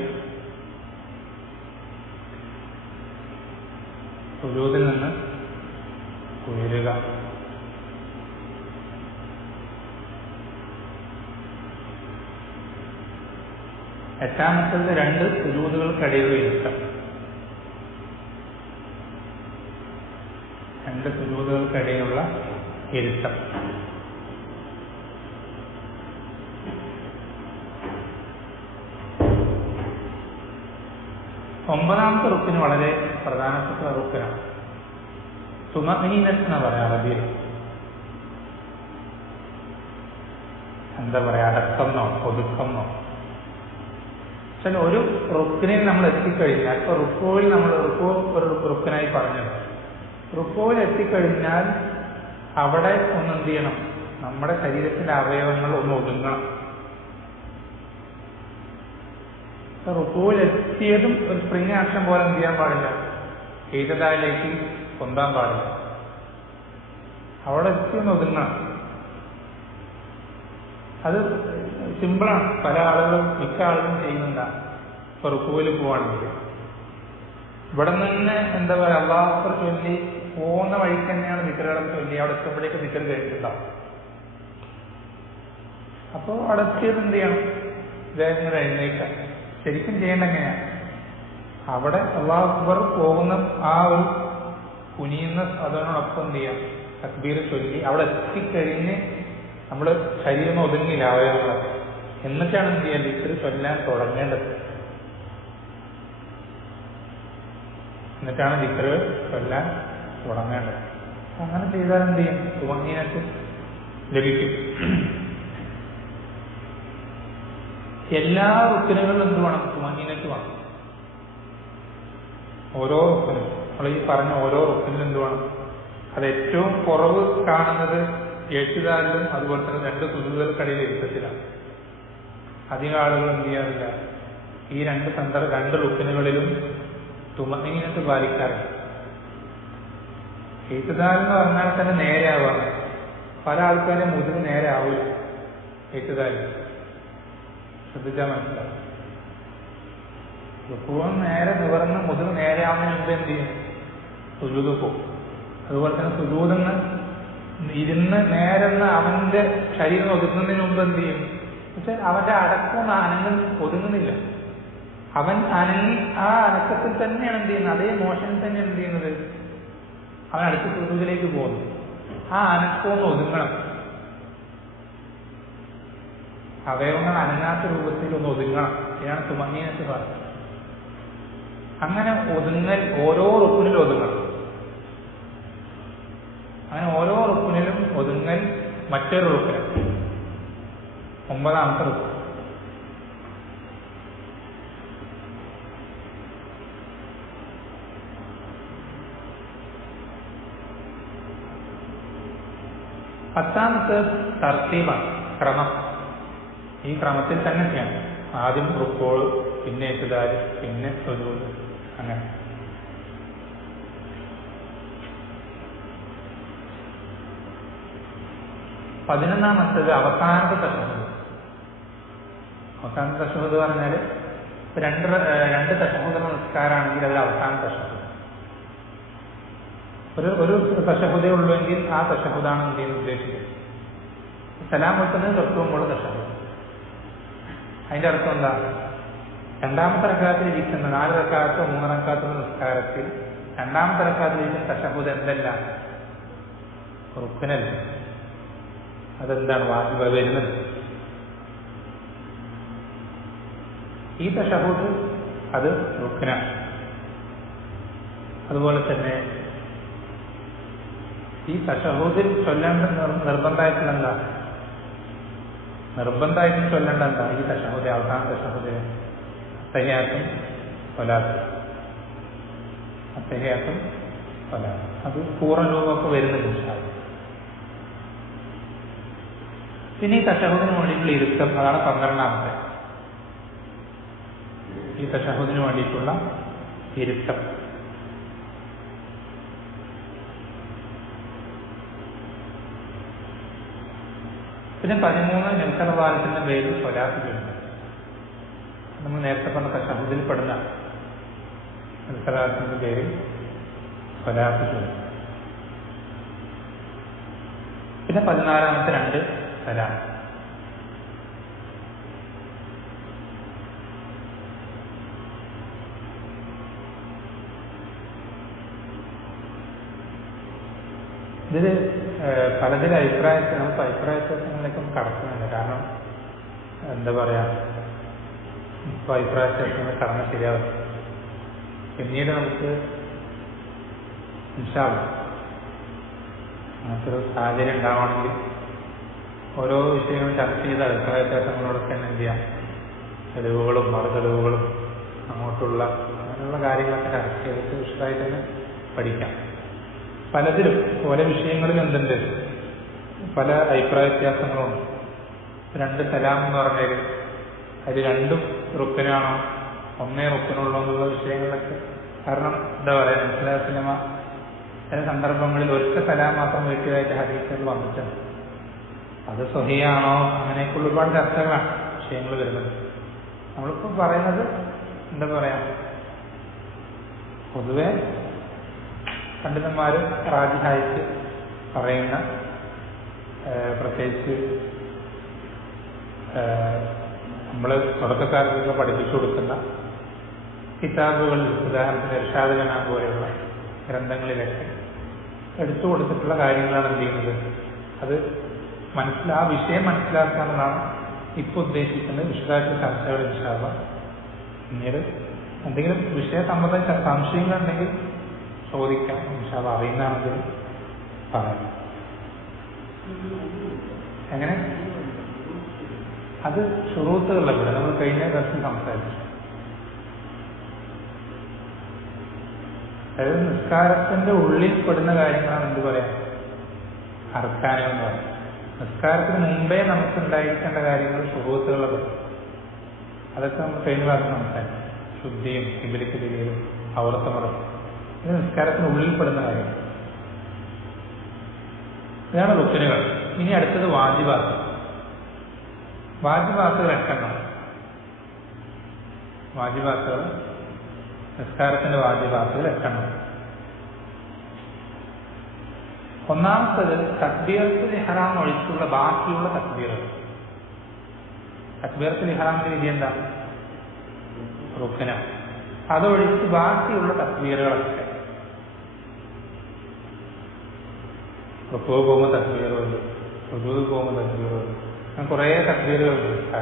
സുജൂദിൽ നിന്ന് ഉയരുക. എട്ടാമത്തത് രണ്ട് സുജൂദുകൾക്കിടയിൽ ഇരുത്തം. രണ്ട് സുജൂദുകൾക്കിടയിലുള്ള ഇരുത്തം. ഒമ്പതാമത്തെ റുക്കിന് വളരെ പ്രധാനപ്പെട്ട റുക്കിനാണ്. തുമഈനത്ത് എന്ന് പറയാം അറബിയിൽ. എന്താ പറയാ, അടക്കമെന്നോ ഒതുക്കമെന്നോ. പക്ഷെ ഒരു റുക്കിനിൽ നമ്മൾ എത്തിക്കഴിഞ്ഞാൽ, ഇപ്പൊ റുക്കോയിൽ നമ്മൾ റുക്കോ ഒരു റുക്കിനായി പറഞ്ഞത്, റുക്കോയിൽ എത്തിക്കഴിഞ്ഞാൽ അവിടെ ഒന്ന് എന്ത് ചെയ്യണം? നമ്മുടെ ശരീരത്തിന്റെ അവയവങ്ങൾ ഒന്ന് ഒതുങ്ങണം. റുക്കോയിൽ എത്തിയതും ഒരു സ്പ്രിങ് ആക്ഷൻ പോലെ എന്ത് ചെയ്യാൻ പാടില്ല? എഴുതതായിലേക്ക് പൊന്താൻ പാടില്ല. അവിടെ എത്തിയൊന്ന് ഒതുങ്ങണം. അത് സിമ്പിളാണ്. പല ആളുകളും മിക്ക ആളുകളും ചെയ്യുന്നുണ്ടാണ്. ഇപ്പൊ റുക്കുവിൽ പോവാണെങ്കിൽ ഇവിടെ നിന്ന് എന്താ പറയുക, അല്ലാഹു അക്ബർ ചൊല്ലി പോകുന്ന വഴിക്ക് തന്നെയാണ് ദിക്റുകളൊക്കെ ചൊല്ലി അവിടെ എത്തുമ്പോഴേക്ക് ദിക്ർ കേട്ടിട്ടുണ്ടാവും. അപ്പോൾ അവിടെ എത്തിയത് എന്ത് ചെയ്യണം? വേഗം എഴുന്നേൽക്കാം. ശരിക്കും ചെയ്യേണ്ട എങ്ങനെയാണ്? അവിടെ അല്ലാഹു അക്ബർ പോകുന്ന ആ ഒരു കുനിയുന്ന അതിനോടൊപ്പം എന്ത് ചെയ്യാം? തക്ബീർ ചൊല്ലി അവിടെ എത്തിക്കഴിഞ്ഞ് നമ്മൾ ശരീരം ഒതുങ്ങില്ല അവയവങ്ങളൊക്കെ, എന്നിട്ടാണ് എന്ത് ചെയ്യുക? ദിക്ർ ചൊല്ലാൻ തുടങ്ങേണ്ടത്. എന്നിട്ടാണ് ദിക്ർ ചൊല്ലാൻ തുടങ്ങേണ്ടത്. അങ്ങനെ ചെയ്താൽ എന്ത് ചെയ്യും? തുമഅനീനത്ത് ലഭിക്കും. എല്ലാ റുക്നുകളിലും എന്ത് വേണം? തുമഅനീനത്ത് വേണം. ഓരോ റുക്നും, നമ്മൾ ഈ പറഞ്ഞ ഓരോ റുക്നിലും എന്ത് വേണം? അത് ഏറ്റവും കുറവ് കാണുന്നത് എഴുത്തുകാരിലും അതുപോലെ തന്നെ 2 സുജൂദുകൾക്കിടയിൽ ഇരുത്തത്തിലാണ്. അധികം ആളുകൾ എന്ത് ചെയ്യാറില്ല. ഈ 2 റുക്നുകളിലും തുമഅനീനത്ത് പാലിക്കാറുണ്ട്. എഴുത്തുകാരെന്ന് പറഞ്ഞാൽ തന്നെ നേരെ ആവാണ്. പല ആൾക്കാരും മുതുക് നേരെ ആവില്ല. എഴുത്തുകാരിൽ ശ്രദ്ധിച്ചാൽ മനസ്സിലാവും. റുക്കുവും നേരെ നിവർന്ന് മുതുക് നേരെ ആവുന്നതിന് മുമ്പ് എന്ത് ചെയ്യും? സുജൂദ് പോകും. അതുപോലെ തന്നെ സുജൂദെന്ന് ഇരുന്ന് നേരെന്ന് അവന്റെ ശരീരം ഒതുങ്ങുന്നതിന് മുമ്പ് എന്ത് ചെയ്യും? പക്ഷെ അവന്റെ അടക്കം ഒതുങ്ങുന്നില്ല. അവൻ അനങ്ങി ആ അനക്കത്തിൽ തന്നെയാണ് എന്ത് ചെയ്യുന്നത്? അതേ മോഷനിൽ തന്നെയാണ് എന്ത് ചെയ്യുന്നത്? അവൻ അടുത്ത സുജൂദിലേക്ക് പോകുന്നു. ആ അനക്കമൊന്ന് ഒതുങ്ങണം. അവയവങ്ങൾ അനങ്ങാത്ത രൂപത്തിൽ ഒന്ന് ഒതുങ്ങണം. ഇതാണ് തുമഅനീനത്ത് പറയുന്നത്. അങ്ങനെ ഒതുങ്ങൽ ഓരോ റുക്നിലും ഒതുങ്ങണം. അങ്ങനെ ഓരോ റുക്നിലും ഒതുങ്ങൽ മറ്റൊരു റുക്ന്, 9ാമത്തെ റുക്ൻ. പത്താമത്തെ തർത്തീബാണ്, ക്രമം. ഈ ക്രമത്തിൽ തന്നെ ചെയ്യണം. ആദ്യം റുക്കോൾ, പിന്നെ ഇഅ്തിദാൽ, പിന്നെ സുജൂദ്, അങ്ങനെ. പതിനൊന്നാമത്തേത് അവസാനത്തെ തശഹുദ്. അവസാനത്തെ തശഹുദ് പറഞ്ഞാൽ രണ്ട് തശഹുദുള്ള നിസ്കാരമാണെങ്കിൽ അത് അവസാന തശഹുദ്. ഒരു തശഹുദേ ഉള്ളുവെങ്കിൽ ആ തശഹുദാണ് എന്ത് ചെയ്യുന്നത് ഉദ്ദേശിക്കുന്നത്. സലാം കൊടുക്കുന്നത് തൊട്ടുമ്പോൾ തശഹുദ്. അതിന്റെ അർത്ഥം എന്താ? 2ാമത്തെ റക്അത്തിൽ ഇരിക്കുന്ന 4 റക്അത്തോ 3 റക്അത്തോ നിസ്കാരത്തിൽ 2ാമത്തെ റക്അത്തിൽ ഇരിക്കുന്ന തശഹുദ് എന്തല്ല? റുക്നല്ല. അതെന്താണ്? വാജിബ് വരുന്നത്. ഈ തശഹുദ് അത് റുക്നാണ്. അതുപോലെ തന്നെ ഈ തശഹുദിൽ ചൊല്ലേണ്ട നിർബന്ധമായിട്ടുള്ള എന്താ? നിർബന്ധമായിട്ടും ചൊല്ലേണ്ട എന്താ? ഈ തശഹുദ്, അവസാന തശഹുദ് അത്തഹിയാത്തും സ്വലാത്തും. അത്തഹിയാത്തും സ്വലാത്തും അത് പൂർണ്ണ രൂപമൊക്കെ വരുന്നുണ്ട് ഇൻഷാ അല്ലാഹ്. പിന്നെ ഈ തശഹുദിന് വേണ്ടിയിട്ടുള്ള ഇരുത്തം, അതാണ് 12ാമത്തെ. ഈ തശഹുദിന് വേണ്ടിയിട്ടുള്ള ഇരുത്തം. പിന്നെ 13 നബിസല്ലല്ലാഹു പേരിൽ സ്വലാത്ത് ചൊല്ലുന്നത്. നമ്മൾ നേരത്തെ പറഞ്ഞ തശഹുദിൽ പെടുന്ന നബിസല്ലല്ലാഹു പേരിൽ സ്വലാത്ത് ചൊല്ലുന്നത്. പിന്നെ 14ാമത്തെ 2 സലാം. ഇതിൽ പലതിലും നമുക്ക് അഭിപ്രായ വ്യത്യാസങ്ങളിലേക്കൊന്നും കടക്കുന്നില്ല. കാരണം എന്താ പറയാ, ഇപ്പോൾ അഭിപ്രായ വ്യത്യാസങ്ങൾ കടന്ന് ശരിയാവും. പിന്നീട് നമുക്ക് ഇൻഷാ അല്ലാഹ് അങ്ങനത്തെ ഒരു സാഹചര്യം ഉണ്ടാവുകയാണെങ്കിൽ ഓരോ വിഷയങ്ങളും ചർച്ച ചെയ്ത അഭിപ്രായ വ്യത്യാസങ്ങളോടൊക്കെ തന്നെ എന്ത് ചെയ്യാം, തെളിവുകളും മറുതെളിവുകളും അങ്ങോട്ടുള്ള അങ്ങനെയുള്ള കാര്യങ്ങളൊക്കെ ചർച്ച ചെയ്തിട്ട് വിശദമായിട്ട് തന്നെ പഠിക്കാം. പലതിലും പല വിഷയങ്ങളിലും എന്തുണ്ട്, പല അഭിപ്രായ വ്യത്യാസങ്ങളുണ്ട്. 2 സലാം എന്ന് പറഞ്ഞാൽ അത് 2 റുക്കനാണോ 1 റുക്കനുള്ളൂ എന്നുള്ള വിഷയങ്ങളിലൊക്കെ. കാരണം എന്താ പറയുക, സിനിമ ചില സന്ദർഭങ്ങളിൽ ഒറ്റ സലാം മാത്രം വീട്ടിലായിട്ട് ഹദീസുകൾ വന്നിട്ടുണ്ട്. അത് സ്വഹിയാണോ, അങ്ങനെയൊക്കെ ഒരുപാട് ചർച്ചകളാണ്, വിഷയങ്ങൾ വരുന്നത്. നമ്മളിപ്പോൾ പറയുന്നത് എന്താ പറയാ, പൊതുവെ പണ്ഡിതന്മാർ റാജിഹായിട്ട് പറയുന്ന, പ്രത്യേകിച്ച് നമ്മൾ തുടക്കക്കാർക്കൊക്കെ പഠിപ്പിച്ചു കൊടുക്കുന്ന കിതാബുകളിൽ, ഉദാഹരണത്തിന് ഇർഷാദ് ജനാ പോലെയുള്ള ഗ്രന്ഥങ്ങളിലൊക്കെ എടുത്തു കൊടുത്തിട്ടുള്ള കാര്യങ്ങളാണ് എന്ത് ചെയ്യുന്നത്, അത് ആ വിഷയം മനസ്സിലാക്കാമെന്നാണ് ഇപ്പോൾ ഉദ്ദേശിക്കുന്നത്. വിശദായിട്ടുള്ള ചർച്ചകൾ ഇൻഷാ അല്ലാഹ് പിന്നീട് എന്തെങ്കിലും വിഷയ സംബന്ധിച്ച സംശയങ്ങളുണ്ടെങ്കിൽ ചോദിക്കാം, ഇൻഷാ അല്ലാഹ് അറിയുന്നതാണെങ്കിൽ പറയാം. എങ്ങനെ അത് ശുറൂത്തുകളുടെ കൂടെ നമ്മൾ കഴിഞ്ഞ ദിവസം സംസാരിച്ചു. അതായത് നിസ്കാരത്തിന്റെ ഉള്ളിൽ പെടുന്ന കാര്യങ്ങളാണ് എന്ത് പറയാം, അർക്കാനുകൾ എന്ന് പറയും. നിസ്കാരത്തിന് മുമ്പേ നമുക്ക് ഉണ്ടായിരിക്കേണ്ട കാര്യങ്ങൾ ശുറൂത്തുകളുടെ പെടും. അതൊക്കെ നമ്മൾ കഴിഞ്ഞ പ്രാവശ്യം സംസാരിച്ചു. ശുദ്ധിയും കിബിലക്ക് തിരിയലും ഔറത്തുമുറം, ഇത് നിസ്കാരത്തിന് ഉള്ളിൽ പെടുന്ന കാര്യങ്ങൾ. ഇതാണ് റുക്നുകൾ. ഇനി അടുത്തത് വാജിബാത്ത്. വാജിബാത്തുകൾ 8 വാജിബാത്തുകൾ, നിസ്കാരത്തിന്റെ വാജിബാത്തുകൾ 8. ഒന്നാമത്തത് തക്ബീറത്തുൽ ഇഹ്റാം ഒഴിച്ചുള്ള ബാക്കിയുള്ള തക്ബീറുകൾ. തക്ബീറത്തുൽ ഇഹ്റാമിന്റെ വിധി എന്താ, റുക്ന. അതൊഴിച്ച് ബാക്കിയുള്ള തക്ബീറുകളൊക്കെ, റുക്കൂ പോകുമ്പോൾ തക്ബീറുണ്ട്, സുജൂദ് പോകുമ്പോൾ തക്ബീറുണ്ട്, അങ്ങനെ കുറേ തക്ബീറുകളുണ്ട്.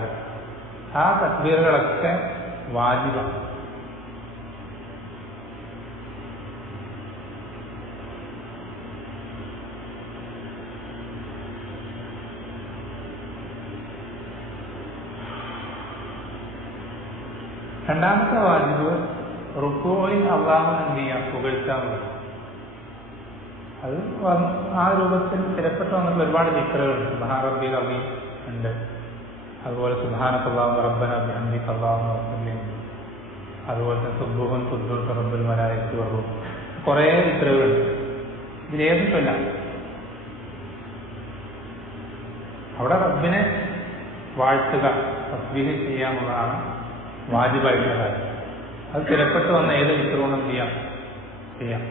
ആ തക്ബീറുകളൊക്കെ വാജിബാണ്. രണ്ടാമത്തെ വാജിബ് റുക്കൂഇൽ അല്ലാഹുവിനെ എന്ത് ചെയ്യാം, പുകഴ്ത്താന്നുള്ളത്. അത് ആ രൂപത്തിൽ സ്ഥിരപ്പെട്ട് വന്നിട്ടുള്ള ഒരുപാട് ദിക്റുകളുണ്ട്. സുബ്ഹാന റബ്ബിൽ അസീം ഉണ്ട്, അതുപോലെ സുബ്ഹാനക അല്ലാഹുമ്മ റബ്ബനാ ബിഹംദിക അല്ലാഹുമ്മ വസല്ലം, അതുപോലെ തന്നെ സുബ്ഹൂൻ ഖുദ്ദൂസ് റബ്ബുൽ മലായികത്തി വറൂഹ്, കുറേ ദിക്റുകളുണ്ട്. ഇതിലേതും ചൊല്ലാം. അവിടെ റബ്ബിനെ വാഴ്ത്തുക, തസ്ബീഹ് ചെയ്യാന്നുള്ളതാണ് വാജിബായിട്ടുള്ള കാര്യം. അത് സ്ഥിരപ്പെട്ട് വന്ന ഏത് ദിക്റുകളും ചെയ്യാം.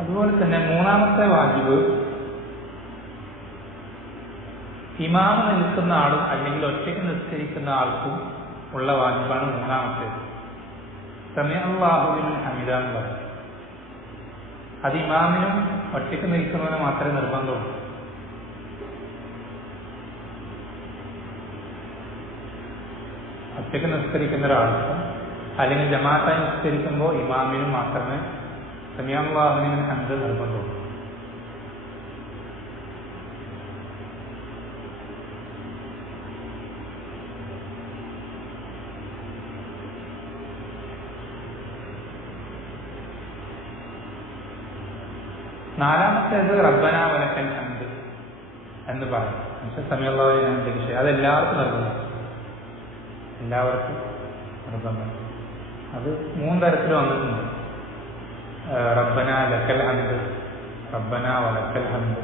അതുപോലെ തന്നെ മൂന്നാമത്തെ വാജിബ് ഇമാമ് നിൽക്കുന്ന ആളും അല്ലെങ്കിൽ ഒറ്റയ്ക്ക് നിസ്കരിക്കുന്ന ആൾക്കും ഉള്ള വാജിബാണ് മൂന്നാമത്തേത്. സമീഅ അല്ലാഹു ലിമൻ ഹമിദ എന്ന് പറയും. അത് ഇമാമിനും ഒറ്റയ്ക്ക് നിൽക്കുന്നതിന് മാത്രമേ നിർബന്ധമുള്ളൂ. ഒറ്റയ്ക്ക് നിസ്കരിക്കുന്ന ഒരാൾക്കും അല്ലെങ്കിൽ ജമാഅത്തായി നിസ്കരിക്കുമ്പോൾ ഇമാമിനും മാത്രമേ സമീഅ അല്ലാഹു ലിമൻ ഹമിദ നിർബന്ധമുള്ളൂ. നാലാമത്തേത് റബ്ബനാ വലക്കൽ ഹംദ് എന്ന് പറയും. സമീഅ അല്ലാഹു ലിമൻ ഹമിദ വിഷയം അത് എല്ലാവർക്കും നിർബന്ധം. അത് 3 തരത്തിൽ വന്നിട്ടുണ്ട്. റബ്ബനാ ലക്കൽ ഹംദ്, റബ്ബനാ വലക്കൽ ഹംദ്,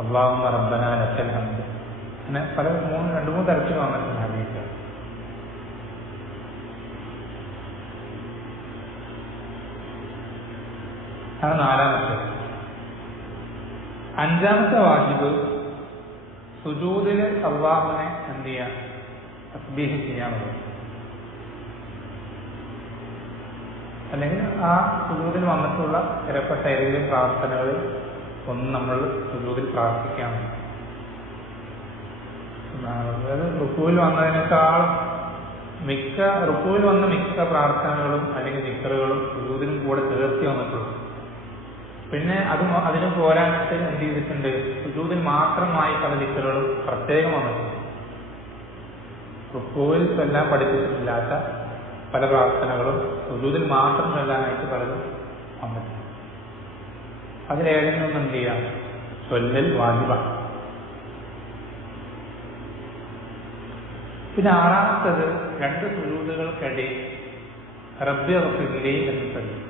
അല്ലാഹുമ്മ റബ്ബനാ ലക്കൽ ഹംദ്, അങ്ങനെ പല 2-3 തരത്തിൽ വന്നിട്ടുണ്ട് ഹദീസ്. ആണ് നാലാമത്തെ. അഞ്ചാമത്തെ വാജിബ് സുജൂദില് അല്ലാഹുവിനെ എന്ത് ചെയ്യാം, തസ്ബീഹ് ചെയ്യാനുള്ളത്. അല്ലെങ്കിൽ ആ സുജൂദിൽ വന്നിട്ടുള്ള സ്ഥിരപ്പെട്ട ഏതെങ്കിലും പ്രാർത്ഥനകളിൽ ഒന്ന് നമ്മൾ സുജൂദിൽ പ്രാർത്ഥിക്കാം. അതായത് റുക്കൂവിൽ വന്നതിനേക്കാൾ റുക്കൂവിൽ വന്ന മിക്ക പ്രാർത്ഥനകളും അല്ലെങ്കിൽ ദിക്റുകളും സുജൂദിനും കൂടെ ചേർത്തി വന്നിട്ടുള്ളൂ. പിന്നെ അതിനും പോരായിട്ട് എന്ത് ചെയ്തിട്ടുണ്ട്, സുജൂദിൽ മാത്രമായി പല ദിക്റുകളും പ്രത്യേകം വന്നിട്ടുണ്ട്. റുക്കൂവിൽ ചൊല്ലാൻ പഠിപ്പിച്ചിട്ടില്ലാത്ത പല പ്രാർത്ഥനകളും സുജൂദിൽ മാത്രം ചൊല്ലാനായിട്ട് പലതും വന്നിട്ടുണ്ട്. അതിലേതെങ്കിലും എന്ത് ചെയ്യാം, ചൊല്ലൽ വാജിബാണ്. പിന്നെ ആറാമത്തത് 2 സുജൂദുകൾക്കിടയിൽ റബ്ബി ഗഫിർലി എന്ന് ചൊല്ലും.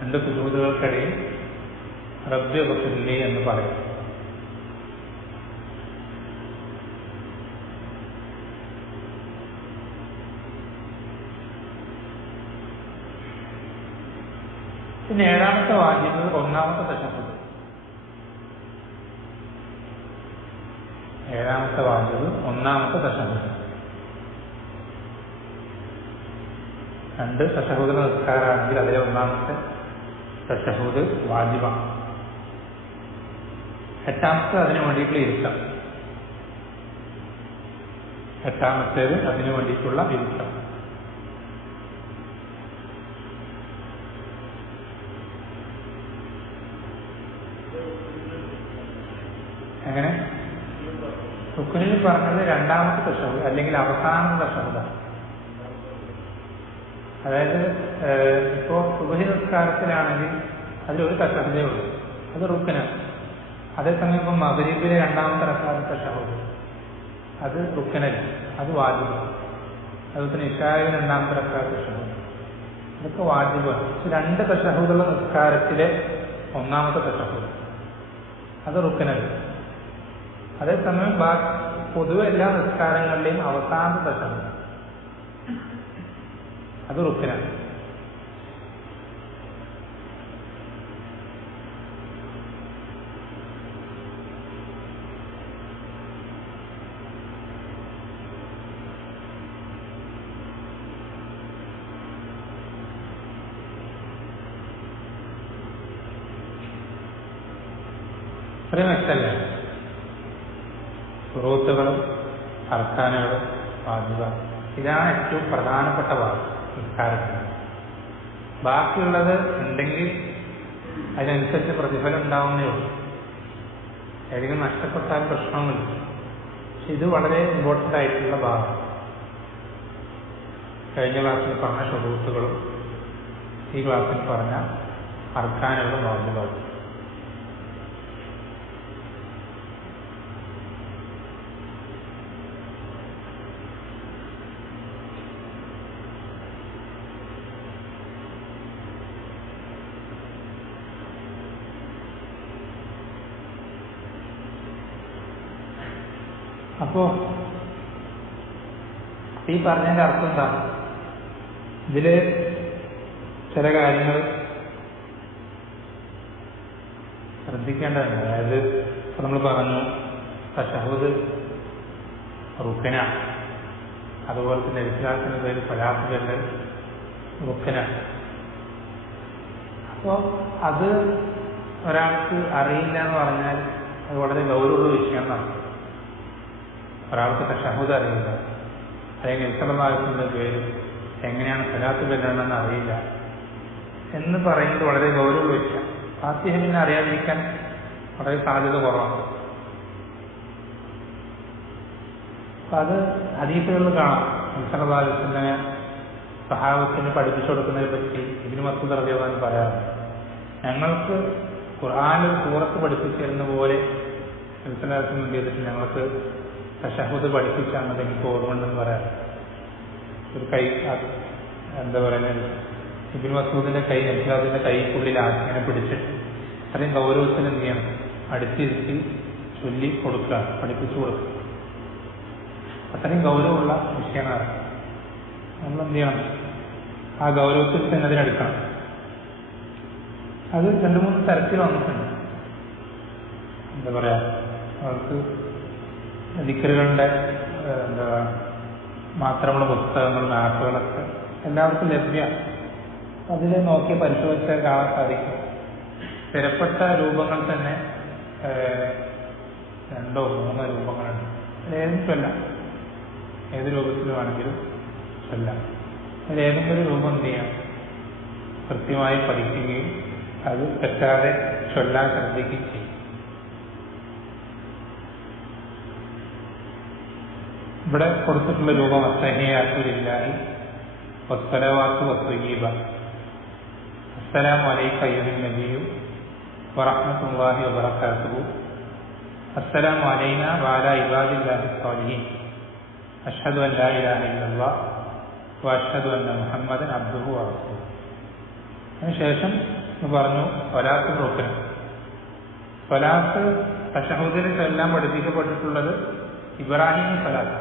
രണ്ട് സുജൂദുകൾക്കിടയിൽ റബ്ബി ഗഫിർലി എന്ന് പറയും. പിന്നെ ഏഴാമത്തെ വാജിബ് ഒന്നാമത്തെ തശഹ്ഹുദ്. ഏഴാമത്തെ വാജിബ് ഒന്നാമത്തെ തശഹ്ഹുദ്. രണ്ട് തശഹ്ഹുദ് നിസ്കാരമാണെങ്കിൽ അതിലെ ഒന്നാമത്തെ തശഹ്ഹുദ് വാജിബാണ്. എട്ടാമത്തെ അതിനു വേണ്ടിയിട്ടുള്ള ഇരുത്തം. എട്ടാമത്തേത് അതിനു വേണ്ടിയിട്ടുള്ള ഇരുത്തം. എങ്ങനെ റുക്നിൽ പറഞ്ഞത് രണ്ടാമത്തെ തശഹ്ഹുദ് അല്ലെങ്കിൽ അവസാനത്തെ തശഹ്ഹുദാണ്. അതായത് ഇപ്പോൾ സുബ്ഹി നിസ്കാരത്തിലാണെങ്കിൽ അതിലൊരു തശഹ്ഹുദേ ഉള്ളൂ, അത് റുക്നാണ്. അതേസമയം ഇപ്പം മഗ്രിബിലെ രണ്ടാമത്തെ റക്അത്ത് തശഹ്ഹുദ് അത് റുക്നല്ല, അത് വാജിബാണ്. അതുപോലെ ഇശായിലെ രണ്ടാമത്തെ റക്അത്ത് തശഹ്ഹുദ് അതൊക്കെ വാജിബാണ്. രണ്ട് തശഹ്ഹുദുള്ള നിസ്കാരത്തിലെ ഒന്നാമത്തെ തശഹ്ഹുദ് അത് റുക്നല്ല. അതേസമയം പൊതുവെ എല്ലാ നിസ്കാരങ്ങളിലെയും അവസാനത്തെ തശഹ്ഹുദ് അത് റുക്നാണ്. ഇത്രയും വ്യക്തമല്ലേ? ശുറൂത്തുകളും അർക്കാനുകളും വാജിബാണ്. ഇതാണ് ഏറ്റവും പ്രധാനപ്പെട്ട ഭാഗം നിസ്കാരത്തിന്. ബാക്കിയുള്ളത് ഉണ്ടെങ്കിൽ അതിനനുസരിച്ച് പ്രതിഫലം ഉണ്ടാവുന്നേ ഉള്ളൂ. ഏതെങ്കിലും നഷ്ടപ്പെട്ടാൽ പ്രശ്നവുമില്ല. പക്ഷെ ഇത് വളരെ ഇമ്പോർട്ടൻ്റ് ആയിട്ടുള്ള ഭാഗം. കഴിഞ്ഞ ക്ലാസ്സിൽ പറഞ്ഞ ശുറൂത്തുകളും ഈ ക്ലാസ്സിൽ പറഞ്ഞ അർക്കാനുകളും വാജിബാണ്. അപ്പോ ഈ പറഞ്ഞതിന്റെ അർത്ഥം എന്താണ്? ഇതില് ചില കാര്യങ്ങൾ ശ്രദ്ധിക്കേണ്ടതുണ്ട്. അതായത് ഇപ്പൊ നമ്മൾ പറഞ്ഞു തശഹ്ഹുദ് റുക്ന, അതുപോലെ തന്നെ ഇസ്ലാത്തിന്റെ പേര് സ്വലാത്ത് ചൊല്ലൽ റുക്ന. അപ്പോ അത് ഒരാൾക്ക് അറിയില്ല എന്ന് പറഞ്ഞാൽ അത് വളരെ ഗൗരവമുള്ള വിഷയം എന്നാണ്. ഒരാൾക്ക് തശഹ്ഹുദ് അറിയില്ല, അല്ലെങ്കിൽ ഇസ്ലാമിന്റെ പേര് എങ്ങനെയാണ് സ്വലാത്ത് ചൊല്ലണമെന്ന് അറിയില്ല എന്ന് പറയുന്നത് വളരെ ഗൗരവമുള്ള വിഷയം. ഫാത്തിഹ പിന്നെ അറിയാതിരിക്കാൻ വളരെ സാധ്യത കുറവാണ്. അപ്പൊ അത് ഹദീസുകളിൽ കാണാം. ഇസ്ലാമിനെ സഹാബത്തിന് പഠിപ്പിച്ചു കൊടുക്കുന്നതിനെ പറ്റി ഇബ്നു മസ്ഊദ് റളിയല്ലാഹു അൻഹു പറയാറുണ്ട്, ഞങ്ങൾക്ക് ഖുർആനിൽ സൂറത്ത് പഠിപ്പിച്ചു തരുന്ന പോലെ ഇസ്ലാമിന് എന്ത് ചെയ്തിട്ട് ഞങ്ങൾക്ക് തശഹ്ഹുദ് പഠിപ്പിച്ചാണെന്ന് എനിക്ക് ഓർമ്മയുണ്ടെന്ന് പറയാറ്. ഒരു കൈ എന്താ പറയുന്നത്, ഇബ്നു മസ്ഊദിന്റെ കൈ നബിയുടെ കൈക്കുള്ളിലാക്കി ഇങ്ങനെ പിടിച്ചിട്ട് അത്രയും ഗൗരവത്തിൽ എന്ത് ചെയ്യണം, അടുത്തിരുത്തി ചൊല്ലി കൊടുക്കുക, പഠിപ്പിച്ചു കൊടുക്കുക. അത്രയും ഗൗരവമുള്ള വിഷയമാണ്. നമ്മൾ എന്ത് ചെയ്യണം, ആ ഗൗരവത്തിൽ തന്നെ അതിനെടുക്കണം. അത് 2-3 തരത്തിൽ വന്നിട്ടുണ്ട്. എന്താ പറയാ, അവർക്ക് ദിക്റുകളുടെ എന്താ മാത്രമുള്ള പുസ്തകങ്ങളും ആപ്പുകളൊക്കെ എല്ലാവർക്കും ലഭ്യമാണ്. അതിൽ നോക്കി പരിശോധിച്ചാൽ കാണാൻ സാധിക്കും. സ്ഥിരപ്പെട്ട രൂപങ്ങൾ തന്നെ 2-3 രൂപങ്ങളുണ്ട്. അതിലേതും ചൊല്ലാം, ഏത് രൂപത്തിൽ വേണമെങ്കിലും ചൊല്ലാം. അതിലേതെങ്കിലും ഒരു രൂപം എന്ത് ചെയ്യാം, കൃത്യമായി പഠിക്കുകയും അത് തെറ്റാതെ ചൊല്ലാൻ ശ്രദ്ധിക്കുകയും ചെയ്യും. ഇവിടെ കൊടുത്തിട്ടുള്ള രൂപം അസ്സഹിയാത്തു ലില്ലാഹി വസ്സലവാത്തു വത്വയ്യിബ. അസ്സലാമു അലൈക അയ്യുഹൻ നബിയ്യു വറഹ്മത്തുള്ളാഹി വബറകാതുഹു. അസ്സലാമു അലൈനാ വഅലാ ഇബാദില്ലാഹി സ്സാലിഹീൻ. അഷ്ഹദു അൻ ലാ ഇലാഹ ഇല്ലല്ലാഹ് വ അഷ്ഹദു അന്ന മുഹമ്മദൻ അബ്ദുഹു വ റസൂലുഹു. അതിനുശേഷം പറഞ്ഞു സ്വലാത്ത് റുക്ൻ. സ്വലാത്ത് തശഹുദിൽ എല്ലാം പഠിപ്പിക്കപ്പെട്ടിട്ടുള്ളത് ഇബ്രാഹിം സ്വലാത്ത്.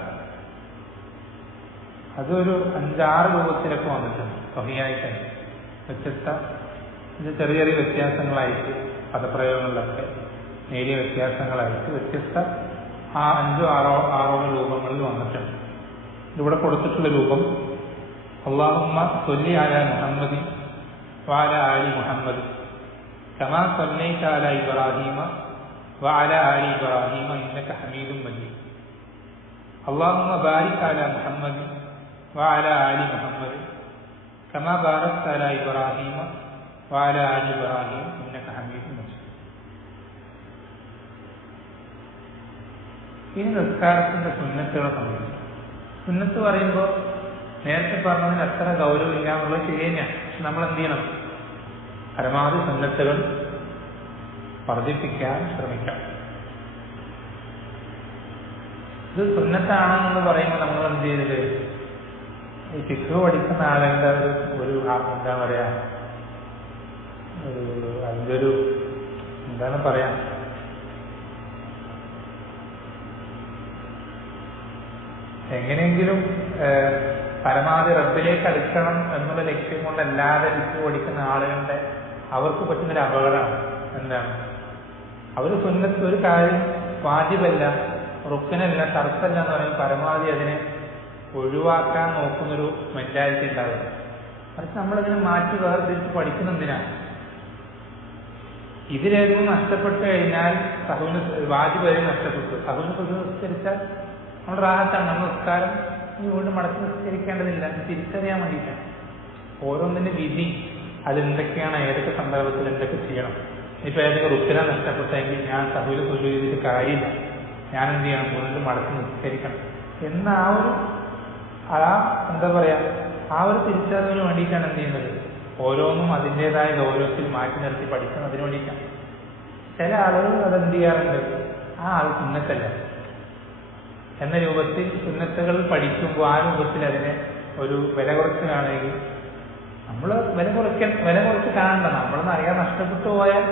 അതൊരു 5-6 രൂപത്തിലൊക്കെ വന്നിട്ടുണ്ട് സ്വഹിയായിട്ട്. വ്യത്യസ്ത ചെറിയ ചെറിയ വ്യത്യാസങ്ങളായിട്ട് പദപ്രയോഗങ്ങളിലൊക്കെ നേരിയ വ്യത്യാസങ്ങളായിട്ട് വ്യത്യസ്ത 5-6 രൂപങ്ങളിൽ വന്നിട്ടുണ്ട്. ഇവിടെ കൊടുത്തിട്ടുള്ള രൂപം അല്ലാഹുമ്മ സ്വല്ലി അലാ മുഹമ്മദി വഅലാ ആലി മുഹമ്മദ് കമാ സ്വല്ലൈത അലാ ഇബ്രാഹീമ വഅലാ ആലി ഇബ്രാഹീമ ഇന്നക ഹമീദും മജീദ്. അല്ലാഹുമ്മ ബാരിക് അലാ മുഹമ്മദി വഅലാ ആലി മുഹമ്മദ് കമാ ബാരക്ത അലാ ഇബ്രാഹീമ വഅലാ ആലി ഇബ്രാഹീമ ഇന്നക ഹമീദും മജീദ്. ഇനി നിസ്കാരത്തിന്റെ സുന്നത്തുകളെ സംബന്ധിച്ച്. സുന്നത്ത് പറയുമ്പോൾ നേരത്തെ പറഞ്ഞതിന് അത്ര ഗൗരവമില്ല എന്നുള്ളത് ശരി തന്നെയാണ്. പക്ഷെ നമ്മൾ എന്ത് ചെയ്യണം? പരമാവധി സുന്നത്തുകൾ വർദ്ധിപ്പിക്കാൻ ശ്രമിക്കാം. ഇത് സുന്നത്താണെന്ന് പറയുമ്പോൾ നമ്മൾ എന്ത് ചെയ്തിട്ട് ഈ ഫിഖ് പഠിക്കുന്ന ആളുകളുടെ ഒരു എന്താ പറയാ, അതിൻ്റെ ഒരു എന്താണ് പറയാ, എങ്ങനെയെങ്കിലും പരമാവധി റബ്ബിലേക്ക് അടുക്കണം എന്നുള്ള ലക്ഷ്യം കൊണ്ടല്ലാതെ ഫിഖ് പഠിക്കുന്ന ആളുകളുടെ അവർക്ക് പറ്റുന്നൊരു അപകടമാണ്. എന്താണ്? അവർ സുന്നത്ത് ഒരു കാര്യം വാജിബല്ല, റുക്കനല്ല, ഷർത്തല്ല എന്ന് പറയുമ്പോൾ പരമാവധി അതിനെ ഒഴിവാക്കാൻ നോക്കുന്നൊരു മെന്റാലിറ്റി ഉണ്ടാകും. മറിച്ച് നമ്മളതിനെ മാറ്റി വേർതിരിച്ച് പഠിക്കുന്നതിനാണ്. ഇതിലേതും നഷ്ടപ്പെട്ടു കഴിഞ്ഞാൽ സഹുവിന് വാജിബ് വരെ നഷ്ടപ്പെട്ടു. സഹുവിന് നിസ്കരിച്ചാൽ നമ്മൾ റാഹത്താണ്. നമ്മൾ നിസ്കാരം വീണ്ടും മടക്കി നിസ്കരിക്കേണ്ടതില്ല. തിരിച്ചറിയാൻ വേണ്ടിയിട്ടാണ്. ഓരോന്നിന്റെ വിധി അതെന്തൊക്കെയാണ്, ഏതൊക്കെ സന്ദർഭത്തിൽ എന്തൊക്കെ ചെയ്യണം. ഇപ്പൊ ഏതൊക്കെ റുക്കിന നഷ്ടപ്പെട്ടെങ്കിൽ ഞാൻ സഹുവിൽ സുജൂദ് ചെയ്തിട്ട് കാര്യമില്ല, ഞാൻ എന്ത് ചെയ്യണം, വീണ്ടും മടക്കി നിസ്കരിക്കണം എന്ന എന്താ പറയാ, ആ ഒരു തിരിച്ചറിവിന് വേണ്ടിയിട്ടാണ് എന്ത് ചെയ്യുന്നത്. ഓരോന്നും അതിൻ്റെതായ ഗൗരവത്തിൽ മാറ്റി നിർത്തി പഠിക്കണം. അതിനു വേണ്ടിയിട്ടാണ്. ചില ആളുകൾ അതെന്ത് ചെയ്യാറുണ്ട്, ആ ആൾ സുന്നത്തല്ല എന്ന രൂപത്തിൽ സുന്നത്തുകൾ പഠിക്കുമ്പോൾ ആ രൂപത്തിൽ അതിനെ ഒരു വില കുറച്ച് കാണുകയും നമ്മൾ വില കുറച്ച് കാണണ്ട. നമ്മളൊന്നും അറിയാൻ നഷ്ടപ്പെട്ടു പോയാൽ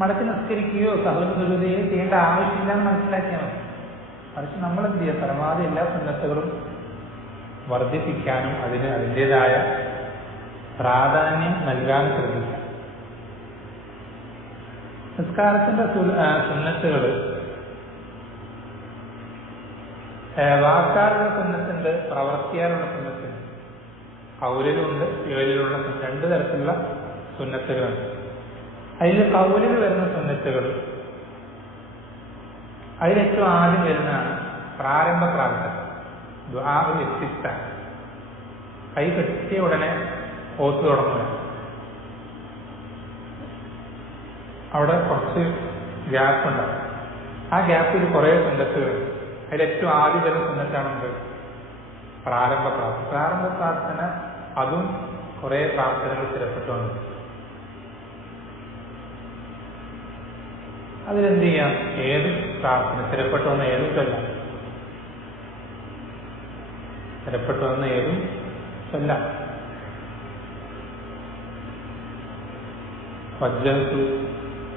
മടക്കി നിസ്കരിക്കുകയോ സഹോദരയോ ചെയ്യേണ്ട ആവശ്യമില്ല എന്ന് മനസ്സിലാക്കിയാൽ മതി. മറിച്ച് നമ്മൾ എന്ത് ചെയ്യുക, പരമാവധി എല്ലാ സുന്നത്തുകളും വർദ്ധിപ്പിക്കാനും അതിന് അതിൻ്റെതായ പ്രാധാന്യം നൽകാൻ ശ്രദ്ധിക്കാം. നിസ്കാരത്തിന്റെ സുന്നത്തുകൾ വാക്കാലുള്ള സുന്നത്തുണ്ട്, പ്രവർത്തിയാലുള്ള സുന്നത്തുണ്ട്. കൗലിലുണ്ട്, ഫിഅലിലുള്ള 2 തരത്തിലുള്ള സുന്നത്തുകളുണ്ട്. അതിൽ കൗലിൽ വരുന്ന സുന്നത്തുകൾ, അതിലേറ്റവും ആദ്യം വരുന്നതാണ് പ്രാരംഭ പ്രാർത്ഥന, ദുആഉൽ ഇസ്തിഫ്താഹ്. കൈ കെട്ടിയ ഉടനെ ഓത്ത് തുടങ്ങുക. അവിടെ കുറച്ച് ഗ്യാപ്പ് ഉണ്ടാവും. ആ ഗ്യാപ്പിൽ കുറേ സുന്നത്തുകൾ. അതിലേറ്റവും ആദ്യം വരുന്ന സുന്നത്താണുണ്ട് പ്രാരംഭ പ്രാർത്ഥന. പ്രാരംഭ പ്രാർത്ഥന അതും കുറേ പ്രാർത്ഥനകൾ സ്ഥിരപ്പെട്ടു വന്നു. അതിലെന്ത് ചെയ്യാം, ഏത് പ്രാർത്ഥന സ്ഥിരപ്പെട്ടു വന്ന ഏതും ചൊല്ലാം. സ്ഥിരപ്പെട്ടു വന്ന ഏതും ചൊല്ലാം. വജ്ജഹ്തു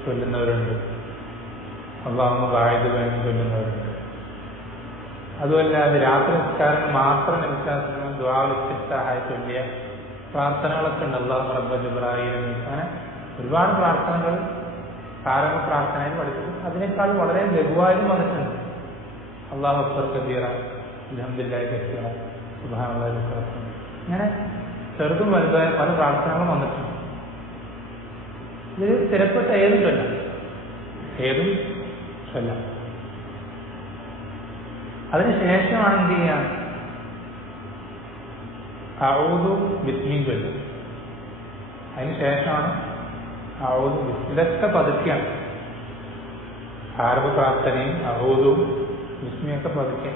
ചൊല്ലുന്നവരുണ്ട്, അല്ലാഹുമ്മ ബാഇദ് ബൈനി ചൊല്ലുന്നവരുണ്ട്. അതുമല്ലാതെ രാത്രി നിസ്കാരം മാത്രം നിസ്കാരത്തിന് ദുആഉൽ ഇസ്തിഫ്താഹായി ചൊല്ലിയ പ്രാർത്ഥനകളൊക്കെ ഉണ്ട്. അല്ലാഹുമ്മ റബ്ബ ജിബ്രായീൽ, അങ്ങനെ ഒരുപാട് പ്രാർത്ഥനകൾ പ്രാരംഭ പ്രാർത്ഥനയിൽ പഠിപ്പിക്കും. അതിനേക്കാൾ വളരെ ലഘുവായും വന്നിട്ടുണ്ട്. അല്ലാഹു അക്ബർ കബീറ, അൽഹംദുലില്ലാഹി കസീറ, സുബ്ഹാനല്ലാഹി വബിഹംദിഹി. ഇങ്ങനെ ചെറുതും വലുതായ പല പ്രാർത്ഥനകളും വന്നിട്ടുണ്ട്. ഇത് സ്ഥിരപ്പെട്ട ഏതും ചൊല്ലാം, ഏതും ചൊല്ലാം. അതിനുശേഷമാണ് എന്ത് ചെയ്യാം, അഊദു ബിസ്മിയും ചൊല്ലും. അതിനുശേഷമാണ് അഊദു ബിസ്മി. ഇതൊക്കെ പതുക്കെയാണ്. ആരംഭ പ്രാർത്ഥനയും അഊദും ബിസ്മിയൊക്കെ പതുക്കെ.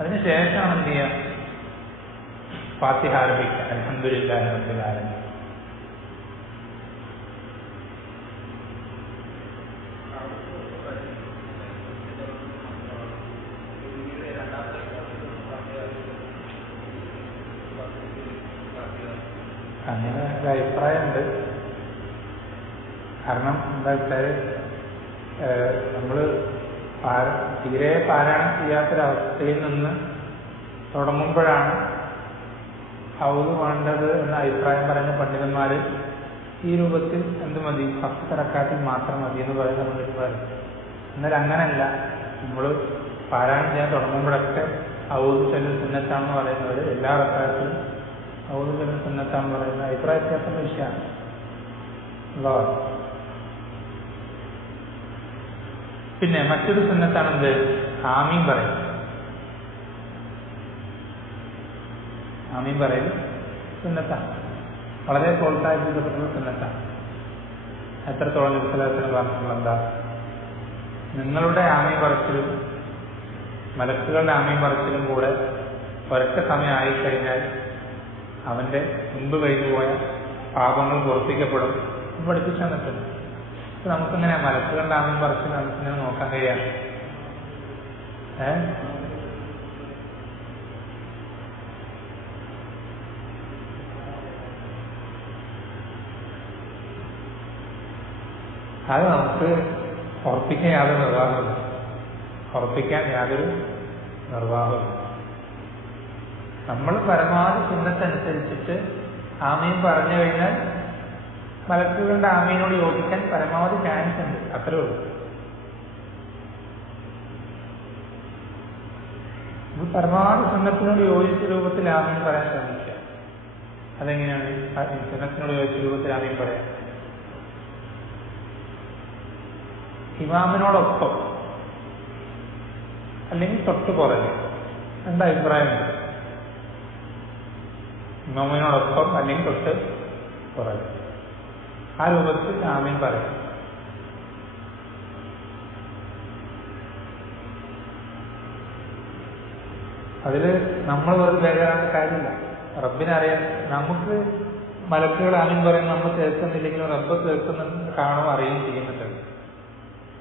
അതിനുശേഷമാണ് എന്ത് ചെയ്യുക, ഫാത്തിഹ ആരംഭിക്കുക. അൽഹംദുലില്ലാഹി റബ്ബിൽ ആലമീൻ. അങ്ങനെ ഒരു അഭിപ്രായമുണ്ട്. കാരണം എന്താ വെച്ചാൽ നമ്മൾ തീരെ പാരായണം ചെയ്യാത്തൊരവസ്ഥയിൽ നിന്ന് തുടങ്ങുമ്പോഴാണ് ഹൗദ് വേണ്ടത് എന്ന അഭിപ്രായം പറയുന്ന പണ്ഡിതന്മാർ ഈ രൂപത്തിൽ എന്ത് മതി, 10 റക്അത്തിൽ മാത്രം മതി എന്ന് പറയുന്ന പണ്ഡിതന്മാർ. എന്നാൽ അങ്ങനെയല്ല, നമ്മൾ പാരായണം ചെയ്യാൻ തുടങ്ങുമ്പോഴൊക്കെ ഹൗദ് ചൊല്ലൽ സുന്നത്താണെന്ന് പറയുന്നവർ എല്ലാ റക്അത്തിലും ഹൗദ് ചൊല്ലൽ സുന്നത്താണെന്ന് പറയുന്ന അഭിപ്രായ വ്യത്യാസമുള്ള വിഷയമാണ് ഉള്ളത്. പിന്നെ മറ്റൊരു സുന്നത്താണെന്ത്, ആമീൻ പറയും. ആമീൻ പറയൽ സുന്നത്താണ്, വളരെ പ്രോത്സാഹിപ്പിക്കപ്പെടുന്ന സുന്നത്താണ്. എത്രത്തോളം വിശദാസനം പറഞ്ഞിട്ടുള്ള എന്താ, നിങ്ങളുടെ ആമീൻ പറച്ചിലും മലക്കുകളുടെ ആമീൻ പറച്ചിലും കൂടെ ഒരൊറ്റ സമയം ആയിക്കഴിഞ്ഞാൽ അവന്റെ മുമ്പ് കഴിഞ്ഞു പോയ പാപങ്ങൾ പൊറപ്പിക്കപ്പെടും പഠിപ്പിച്ചു തന്നിട്ടുണ്ട്. നമുക്കിങ്ങനെ മലക്കുകളുടെ ആമീൻ പറച്ചിൽ നമുക്കിങ്ങനെ നോക്കാൻ കഴിയാണ്. അത് നമുക്ക് ഉറപ്പിക്കാൻ യാതൊരു നിർവാഹമില്ല. നമ്മൾ പരമാവധി സുന്നത്തനുസരിച്ചിട്ട് ആമീൻ പറഞ്ഞു കഴിഞ്ഞാൽ മലക്കുകളുടെ ആമീനോട് യോജിക്കാൻ പരമാവധി ചാൻസ് ഉണ്ട്, അത്രേ ഉള്ളൂ. പരമാവധി സുന്നത്തിനോട് യോജിച്ച രൂപത്തിൽ ആമീൻ പറയാൻ ശ്രമിക്കുക. അതെങ്ങനെയാണ് സുന്നത്തിനോട് യോജിച്ച രൂപത്തിൽ ആമീൻ പറയാം? ഇമാമിനോടൊപ്പം അല്ലെങ്കിൽ തൊട്ട് പുറകെ, എന്താ അഭിപ്രായമുണ്ട്? ഇമാമിനോടൊപ്പം അല്ലെങ്കിൽ തൊട്ട് പുറകെ, ആ രൂപത്തിൽ ആമീൻ പറയും. അതിൽ നമ്മൾ വെറുതെ ബേജാറാണ്ട കാര്യമില്ല. റബ്ബിനറിയാം. നമുക്ക് മലക്കുകൾ ആമീൻ പറയുന്നത് നമ്മൾ കേൾക്കുന്നില്ലെങ്കിലും റബ്ബ് കേൾക്കുന്നുണ്ട്, കാണും, അറിയുകയും ചെയ്യുന്നുണ്ട്.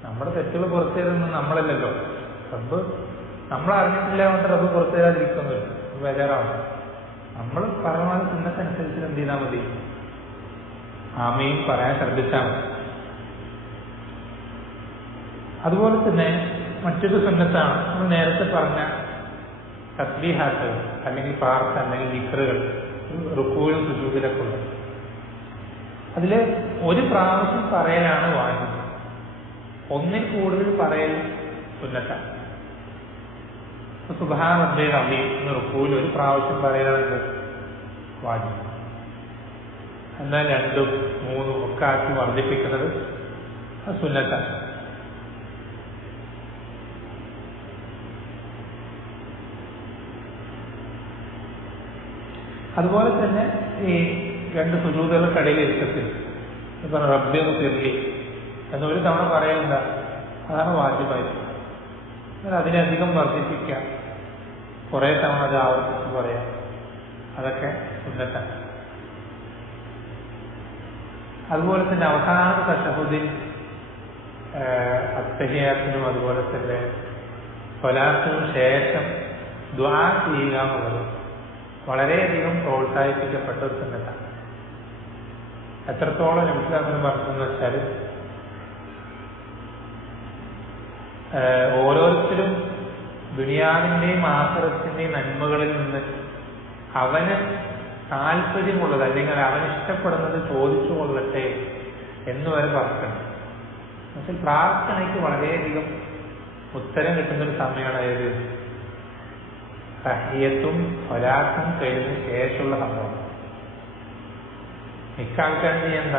നമ്മുടെ തെറ്റുകൾ പുറത്തു തരുന്നത് നമ്മളല്ലല്ലോ, റബ്ബ്. നമ്മൾ അറിഞ്ഞിട്ടില്ല കൊണ്ട് റബ്ബ് പുറത്തു തരാതിരിക്കുന്നില്ല, ബേജാറാണ്. നമ്മൾ പരമാവധി സുന്നത്തനുസരിച്ച് എന്ത് ചെയ്താൽ മതി, ആമീൻ പറയാൻ ശ്രദ്ധിച്ചാൽ മതി. അതുപോലെ തന്നെ മറ്റൊരു സുന്നത്താണ് നമ്മൾ നേരത്തെ പറഞ്ഞ തസ്ബീഹാത്ത് അല്ലെങ്കിൽ പ്രാർത്ഥന അല്ലെങ്കിൽ ദിക്റുകൾ, റുക്കൂലും സുജൂദിലൊക്കെ ഉള്ളത്. അതിൽ ഒരു പ്രാവശ്യം പറയലാണ് വാജിബ്, ഒന്നിൽ കൂടുതൽ പറയൽ സുന്നത്താണ്. സുബ്ഹാന റബ്ബിയൽ അസീം എന്ന റുക്കൂയിൽ ഒരു പ്രാവശ്യം പറയലാണ് വാജിബ്. എന്നാൽ 2ഉം 3ഉം ഒക്കെ ആക്കി വർദ്ധിപ്പിക്കുന്നത് സുന്നത്താണ്. അതുപോലെ തന്നെ ഈ 2 സുജൂദുകൾക്കിടയിൽ ഇരിക്കത്തിൽ ഇപ്പം റബ്ബിയൊന്ന് തിരളി എന്നൊരു തവണ പറയണ്ട, അതാണ് വാജിബായിരിക്കും. എന്നാൽ അതിനധികം വർദ്ധിപ്പിക്കാം, കുറേ തവണ അത് ആവർത്തിച്ച് പറയാം, അതൊക്കെ സുന്നത്താണ്. അതുപോലെ തന്നെ അവസാനത്തെ തശഹുദിൽ അത്തഹിയാത്തിനും അതുപോലെ തന്നെ സ്വലാത്തിനും ശേഷം ദുആ ചെയ്യുക എന്നുള്ളത് വളരെയധികം പ്രോത്സാഹിപ്പിക്കപ്പെട്ട ഒരു സുന്നത്താണ്. എത്രത്തോളം മനസ്സിലാക്കുന്ന പറഞ്ഞെന്ന് വെച്ചാൽ, ഓരോരുത്തരും ദുനിയാവിന്റെയും ആഖിറത്തിന്റെയും നന്മകളിൽ നിന്ന് അവന് താല്പര്യമുള്ളത് അല്ലെങ്കിൽ അവൻ ഇഷ്ടപ്പെടുന്നത് ചോദിച്ചു കൊള്ളട്ടെ എന്ന് വരെ പറഞ്ഞിട്ടുണ്ട്. പക്ഷെ പ്രാർത്ഥനയ്ക്ക് വളരെയധികം ഉത്തരം കിട്ടുന്നൊരു സമയമാണ് ഏത്, തഹിയ്യത്തും സ്വലാത്തും കഴിഞ്ഞതിന് ശേഷമുള്ള സംഭവം. മിക്ക ആൾക്കാരും ചെയ്യണ്ട,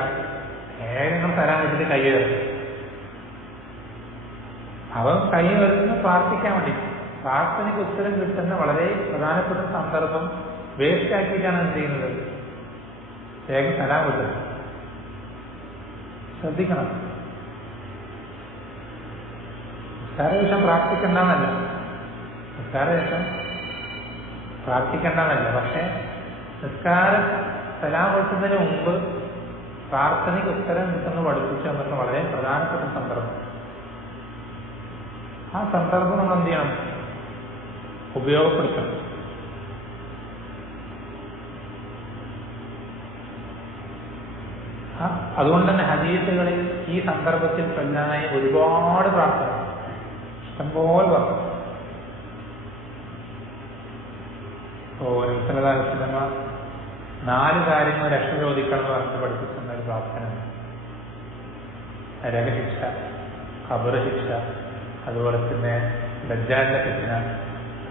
നിങ്ങൾ തരാൻ വേണ്ടിയിട്ട് കൈ വരുന്നത്, അവൻ കൈ വരുന്ന പ്രാർത്ഥിക്കാൻ വേണ്ടി. പ്രാർത്ഥനയ്ക്ക് ഉത്തരം കിട്ടുന്ന വളരെ പ്രധാനപ്പെട്ട സന്ദർഭം വേസ്റ്റ് ആക്കിയിട്ടാണ് എന്ത് ചെയ്യുന്നത്, വേഗം തരാൻ കിട്ടുന്നത്. ശ്രദ്ധിക്കണം. നിസ്കാരശേഷം പ്രാർത്ഥിക്കണ്ടെന്നല്ല, നിസ്കാരശേഷം പ്രാർത്ഥിക്കണ്ടെന്നല്ല, പക്ഷെ നിസ്കാരം സലാം വെക്കുന്നതിന് മുമ്പ് പ്രാർത്ഥനയ്ക്ക് ഉത്തരം കിട്ടുന്ന പഠിപ്പിച്ചു എന്നുള്ള വളരെ പ്രധാനപ്പെട്ട സന്ദർഭം. ആ സന്ദർഭം നമ്മൾ എന്ത് ചെയ്യണം, ഉപയോഗപ്പെടുത്തണം. അതുകൊണ്ട് തന്നെ ഹദീസുകളിൽ ഈ സന്ദർഭത്തിൽ ചൊല്ലാനായി ഒരുപാട് പ്രാർത്ഥന, ഇഷ്ടംപോലെ പറഞ്ഞു. നബി സല്ലല്ലാഹു അലൈഹി വസല്ലമ 4 കാര്യങ്ങൾ രക്ഷ ചോദിക്കണം എന്ന് പറഞ്ഞിട്ട് പഠിപ്പിക്കുന്ന ഒരു പ്രാർത്ഥന: നരകശിക്ഷ, ഖബർ ശിക്ഷ, അതുപോലെ തന്നെ ദജ്ജാലിന്റെ ഫിത്ന,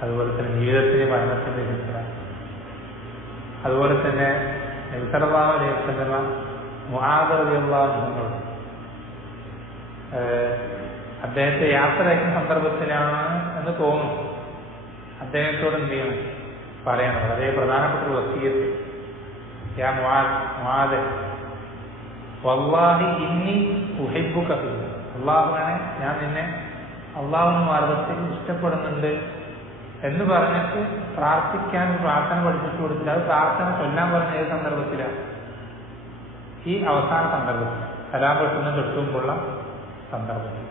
അതുപോലെ തന്നെ ജീവിതത്തിന്റെ മരണത്തിന്റെ ഫിത്ന, അതുപോലെ തന്നെ നബി സല്ലല്ലാഹു അലൈഹി വസല്ലമ മുആദ് റളിയല്ലാഹു അൻഹു അദ്ദേഹത്തെ യാത്ര അയക്കുന്ന സന്ദർഭത്തിലാണ് എന്ന് തോന്നുന്നു, അദ്ദേഹത്തോട് എന്ത് ചെയ്യണം പറയണം, വളരെ പ്രധാനപ്പെട്ട ഒരു വസിയ്യത്ത്: യാ മുആദ് വല്ലാഹി ഇന്നി ഉഹിബ്ബുക ഫില്ലാഹ്, അല്ലാഹുവിനെ ഞാൻ നിന്നെ അല്ലാഹുവിന്റെ മാർഗ്ഗത്തിൽ ഇഷ്ടപ്പെടുന്നുണ്ട് എന്ന് പറഞ്ഞിട്ട് പ്രാർത്ഥിക്കാൻ പ്രാർത്ഥന പഠിപ്പിച്ചു കൊടുത്തില്ല. അത് പ്രാർത്ഥന ചൊല്ലാൻ പറഞ്ഞ ഏത് സന്ദർഭത്തിലാണ്? ഈ അവസാന സന്ദർഭത്തിൽ, സലാം കെട്ടുന്ന തൊട്ടുമുമ്പുള്ള സന്ദർഭത്തിൽ.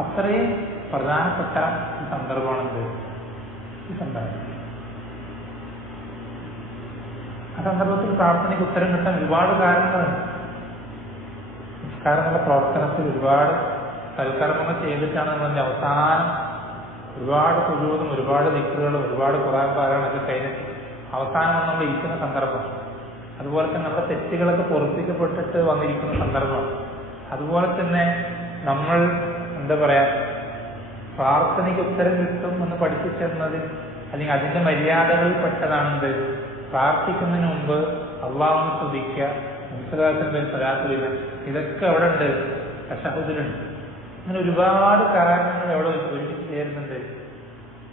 അത്രയും പ്രധാനപ്പെട്ട സന്ദർഭമാണെന്ത് ഈ സന്ദർഭം. ആ സന്ദർഭത്തിൽ പ്രാർത്ഥനയ്ക്ക് ഉത്തരം കിട്ടാൻ ഒരുപാട് കാരണങ്ങളുണ്ട്. നിസ്കാരങ്ങളുടെ പ്രവർത്തനത്തിൽ ഒരുപാട് സൽക്കർമ്മങ്ങൾ ചെയ്തിട്ടാണ് നമ്മളതിൻ്റെ അവസാനം ഒരുപാട് സുജൂദും ഒരുപാട് ദിക്റുകളും ഒരുപാട് ഖുർആൻ പാരായണമൊക്കെ കഴിഞ്ഞിട്ട് അവസാനം നമ്മൾ ഇരിക്കുന്ന സന്ദർഭം. അതുപോലെ തന്നെ നമ്മുടെ തെറ്റുകളൊക്കെ പൊറുപ്പിക്കപ്പെട്ടിട്ട് വന്നിരിക്കുന്ന സന്ദർഭം. അതുപോലെ തന്നെ നമ്മൾ എന്താ പറയാ, പ്രാർത്ഥനയ്ക്ക് ഉത്തരം കിട്ടും എന്ന് പഠിപ്പിച്ചെന്നത് അല്ലെങ്കിൽ അതിന്റെ മര്യാദകളിൽ പെട്ടതാണെന്ത്? പ്രാർത്ഥിക്കുന്നതിന് മുമ്പ് അള്ളാഹുവിനെ സ്തുതിക്കുക, മുസ്ലിം സലാത്തുലില്ല, ഇതൊക്കെ അവിടെ ഉണ്ട്, തശഹുദിലുണ്ട്. അങ്ങനെ ഒരുപാട് കാരണങ്ങൾ എവിടെ ഒരുമിച്ച് ചേരുന്നുണ്ട്,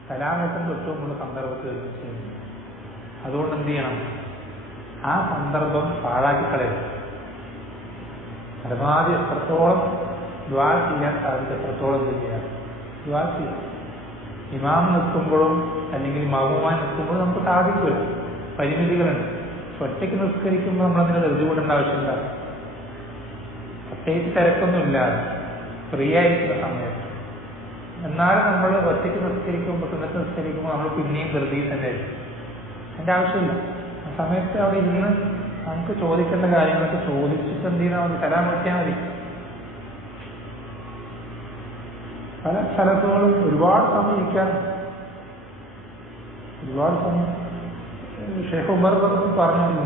സലാമത്തും തൊട്ടുമുള്ള സന്ദർഭത്തിൽ ചെയ്യുന്നു. അതുകൊണ്ട് എന്ത് ചെയ്യണം? ആ സന്ദർഭം പാഴാക്കി കളയരുത്. പരമാവധി എത്രത്തോളം ദുആ ചെയ്യാൻ സാധിക്കും എത്രത്തോളം എന്ത് ചെയ്യാം, ദുആ ചെയ്യാം. ഇമാം നിൽക്കുമ്പോഴും അല്ലെങ്കിൽ മഅ്മൂമായി നിൽക്കുമ്പോഴും നമുക്ക് സാധിക്കില്ല, പരിമിതികളുണ്ട്. ഒറ്റയ്ക്ക് നിസ്കരിക്കുമ്പോൾ നമ്മളതിന് ധൃതി കൂടേണ്ട ആവശ്യമില്ല. പ്രത്യേകിച്ച് തിരക്കൊന്നുമില്ലാതെ ഫ്രീ ആയിരിക്കുന്ന സമയത്ത്. എന്നാലും നമ്മൾ ഒറ്റയ്ക്ക് നിസ്കരിക്കുമ്പോൾ സുന്നത്ത് നിസ്കരിക്കുമ്പോൾ നമ്മൾ പിന്നെയും ധൃതിയിൽ തന്നെ ആയിരിക്കും. അതിൻ്റെ ആവശ്യമില്ല. ആ സമയത്ത് അവിടെ ഇരുന്ന് നമുക്ക് ചോദിക്കേണ്ട കാര്യങ്ങളൊക്കെ ചോദിച്ചിട്ട് എന്ത് ചെയ്താൽ മതി, സലാം വിളിക്കാൻ മതി. പല സ്ഥലത്തുകളും ഒരുപാട് സമയം ഇരിക്കാൻ, ഒരുപാട് സമയം. ഷെയ്ഖ് ഉമർ പറഞ്ഞിരുന്നു,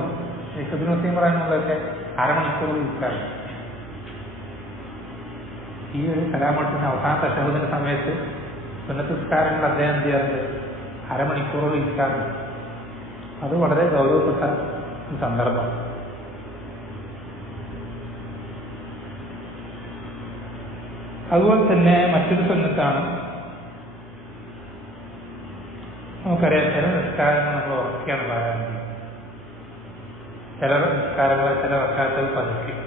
ഷെയ്ഖ് ഇബ്നു ഉസൈമീൻ പറയുന്നതൊക്കെ അരമണിക്കൂർ ഇരിക്കാൻ. ഈ ഒരു സലാമത്തിന് അവസാന തശഹുദിന്റെ സമയത്ത് സുന്നത്ത് നിസ്കാരങ്ങൾ അദ്ദേഹം എന്ത് ചെയ്യാറുണ്ട്, അരമണിക്കൂറോളം ഇരിക്കാറുണ്ട്. അത് വളരെ ഗൗരവപ്പെട്ട ഒരു സന്ദർഭം. അതുപോലെ തന്നെ മറ്റൊരു സുന്നത്താണ്, നമുക്കറിയാം ചില നിസ്കാരങ്ങൾ നമ്മൾ ഉറക്കുകയാണ് പറയാറുണ്ട്. ചില നിസ്കാരങ്ങളെ ചില റക്അത്തുകൾ പതുക്കും.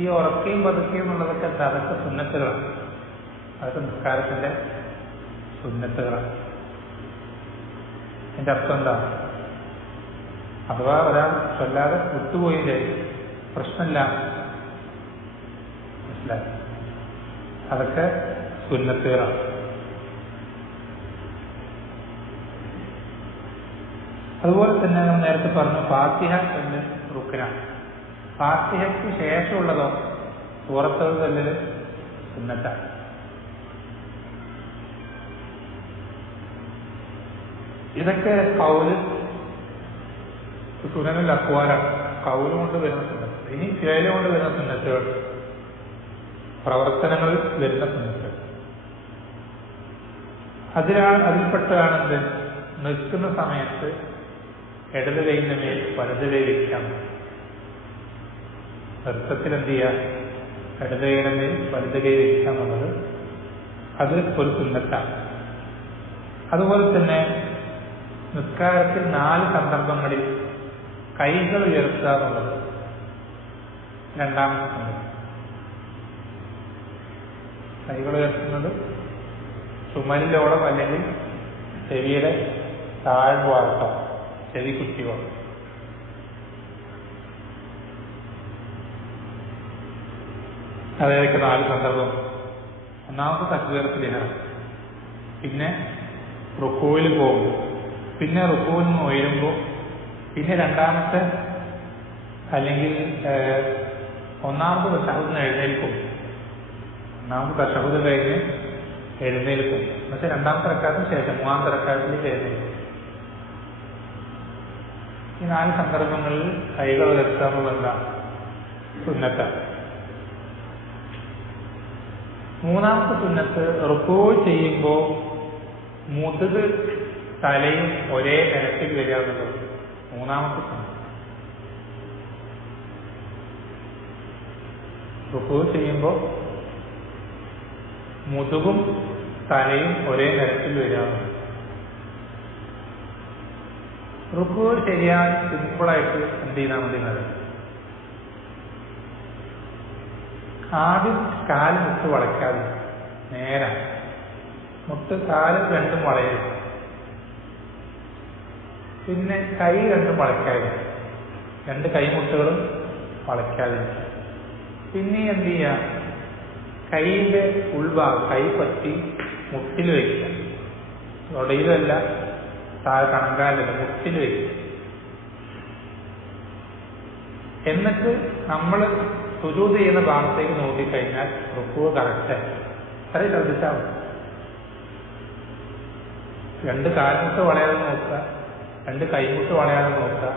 ഈ ഉറക്കുകയും പതുക്കുകയും എന്നുള്ളതൊക്കെ എന്താ, അതൊക്കെ സുന്നത്തുകളാണ്. അതൊക്കെ നിസ്കാരത്തിന്റെ സുന്നത്തുകളാണ്. അതിന്റെ അർത്ഥം എന്താ? അഥവാ ഒരാൾ ചൊല്ലാതെ വിട്ടുപോയില്ലേ പ്രശ്നമില്ല, മനസ്സിലായി, അതൊക്കെ സുന്നത്തുകളാണ്. അതുപോലെ തന്നെ നമ്മൾ നേരത്തെ പറഞ്ഞു ഫാത്തിഹ എന്ന് റുക്നാണ്. ഫാത്തിഹയ്ക്ക് ശേഷമുള്ളതോ സൂറത്തുകൾ ചൊല്ലൽ സുന്നത്താണ്. ഇതൊക്കെ കൗല് സുനനുൽ അഖ്വാലാണ്, കൗല് കൊണ്ട് വരുന്ന സുന്നത്ത്. ഇനി ഫിഅൽ കൊണ്ട് വരുന്ന സുന്നത്തുകൾ, പ്രവർത്തനങ്ങളിൽ വരുന്ന സുന്നത്തുകൾ. അതിൽപ്പെട്ടതാണെന്ത്, നിൽക്കുന്ന സമയത്ത് ഇടത് കൈയിന്റെ മേൽ വലത് കൈ വയ്ക്കാം. നൃത്തത്തിൽ എന്ത് ചെയ്യുക, ഇടത് കൈയുടെ മേൽ വലത് കൈ വയ്ക്കാം എന്നുള്ളത് അത് ഒരു സുന്നത്താണ്. അതുപോലെ തന്നെ നിസ്കാരത്തിൽ 4 സന്ദർഭങ്ങളിൽ കൈകൾ ഉയർത്തുക എന്നുള്ളത് രണ്ടാമത്തെ സന്ദർഭം. കൈകൾ ഉയർത്തുന്നത് ചുമലിലോളം അല്ലെങ്കിൽ ചെവിയുടെ താഴ്ഭാഗത്തോ ചെവി കുത്തിയോ. അതായത് 4 സന്ദർഭം. ഒന്നാമത്തെ തക്ബീറത്തുൽ ഇഹ്റാം, പിന്നെ റുക്കൂയിൽ പോകുമ്പോൾ, പിന്നെ റുക്കൂയിൽ നിന്ന് ഉയരുമ്പോൾ, പിന്നെ രണ്ടാമത്തെ അല്ലെങ്കിൽ ഒന്നാമത് തശഹുദിന് എഴുന്നേൽക്കും. ഒന്നാമത് തശഹുദ് കഴിഞ്ഞ് എഴുന്നേൽക്കും. പക്ഷെ രണ്ടാമത്തെ റക്അത്തിന് ശേഷം മൂന്നാമത്തെ റക്അത്തിലേക്ക് എഴുന്നേൽക്കും. ഈ 4 സന്ദർഭങ്ങളിൽ കൈകൾ ഉയർത്തുക എന്നുള്ളതാണ് സുന്നത്താണ്. മൂന്നാമത്തെ സുന്നത്ത് റുക്കൂ ചെയ്യുമ്പോൾ മുതുക് തലയും ഒരേ നിരത്തിൽ വരിക എന്നുള്ളത് മൂന്നാമത്തെ സുന്നത്ത്. റുക്കൂ ചെയ്യുമ്പോൾ മുതുകും തലയും ഒരേ നിരത്തിൽ വരിക. റുക്കൂ ചെയ്യാൻ സിമ്പിളായിട്ട് എന്ത് ചെയ്താൽ മതി എന്നറിയാം. ആദ്യം കാല് മുട്ട് വളയ്ക്കാതെ നേരെ മുട്ട് കാല് രണ്ടും വളയരുത്. പിന്നെ കൈ രണ്ടും വളയ്ക്കാതെ 2 കൈമുട്ടുകളും വളയ്ക്കാതെ. പിന്നെ എന്ത് ചെയ്യാം, കൈയിന്റെ ഉൾഭാഗം കൈ പറ്റി മുട്ടിൽ വയ്ക്കുക. തൊടയിലല്ല, താഴെ കണങ്കാലല്ല, മുട്ടിൽ വയ്ക്കുക. എന്നിട്ട് നമ്മൾ സുജൂദ് ചെയ്യുന്ന ഭാഗത്തേക്ക് നോക്കിക്കഴിഞ്ഞാൽ റുക്കൂ കറക്റ്റായി. അത്രയും ശ്രദ്ധിച്ചാൽ മതി. 2 കാൽമുട്ട് വളയാതെ നോക്കുക, 2 കൈമുട്ട് വളയാതെ നോക്കുക,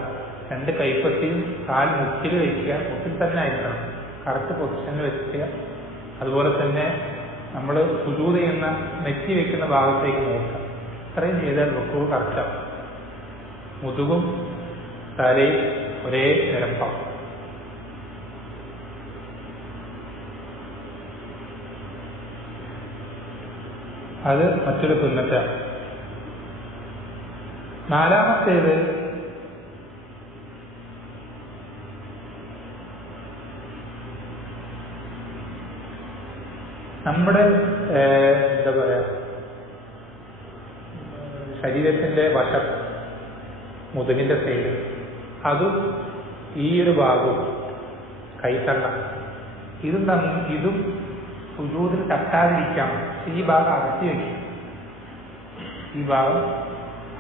2 കൈപ്പത്തിയും കാൽ മുട്ടിൽ വയ്ക്കുക. മുട്ടിൽ തന്നെ ആയിരിക്കണം, കറക്റ്റ് പൊസിഷനിൽ വെക്കുക. അതുപോലെ തന്നെ നമ്മൾ സുജൂദ് ചെയ്യുന്ന നെറ്റി വെക്കുന്ന ഭാഗത്തേക്ക് നോക്കുക. ഇത്രയും ചെയ്താൽ റുക്കൂ കറക്റ്റാവും. മുതുകും തലയും ഒരേ നിരപ്പാവും. അത് മറ്റൊരു സുന്നത്താണ്. 4-മത്തേത് നമ്മുടെ എന്താ പറയാ, ശരീരത്തിന്റെ വശം, മുതുകിന്റെ സൈഡ്, അതും ഈ ഒരു ഭാഗവും കൈത്തണ്ട, ഇതും സുജൂദിൽ തട്ടാതിരിക്കാം. ഈ ഭാഗം അകത്തി വയ്ക്കാം. ഈ ഭാഗം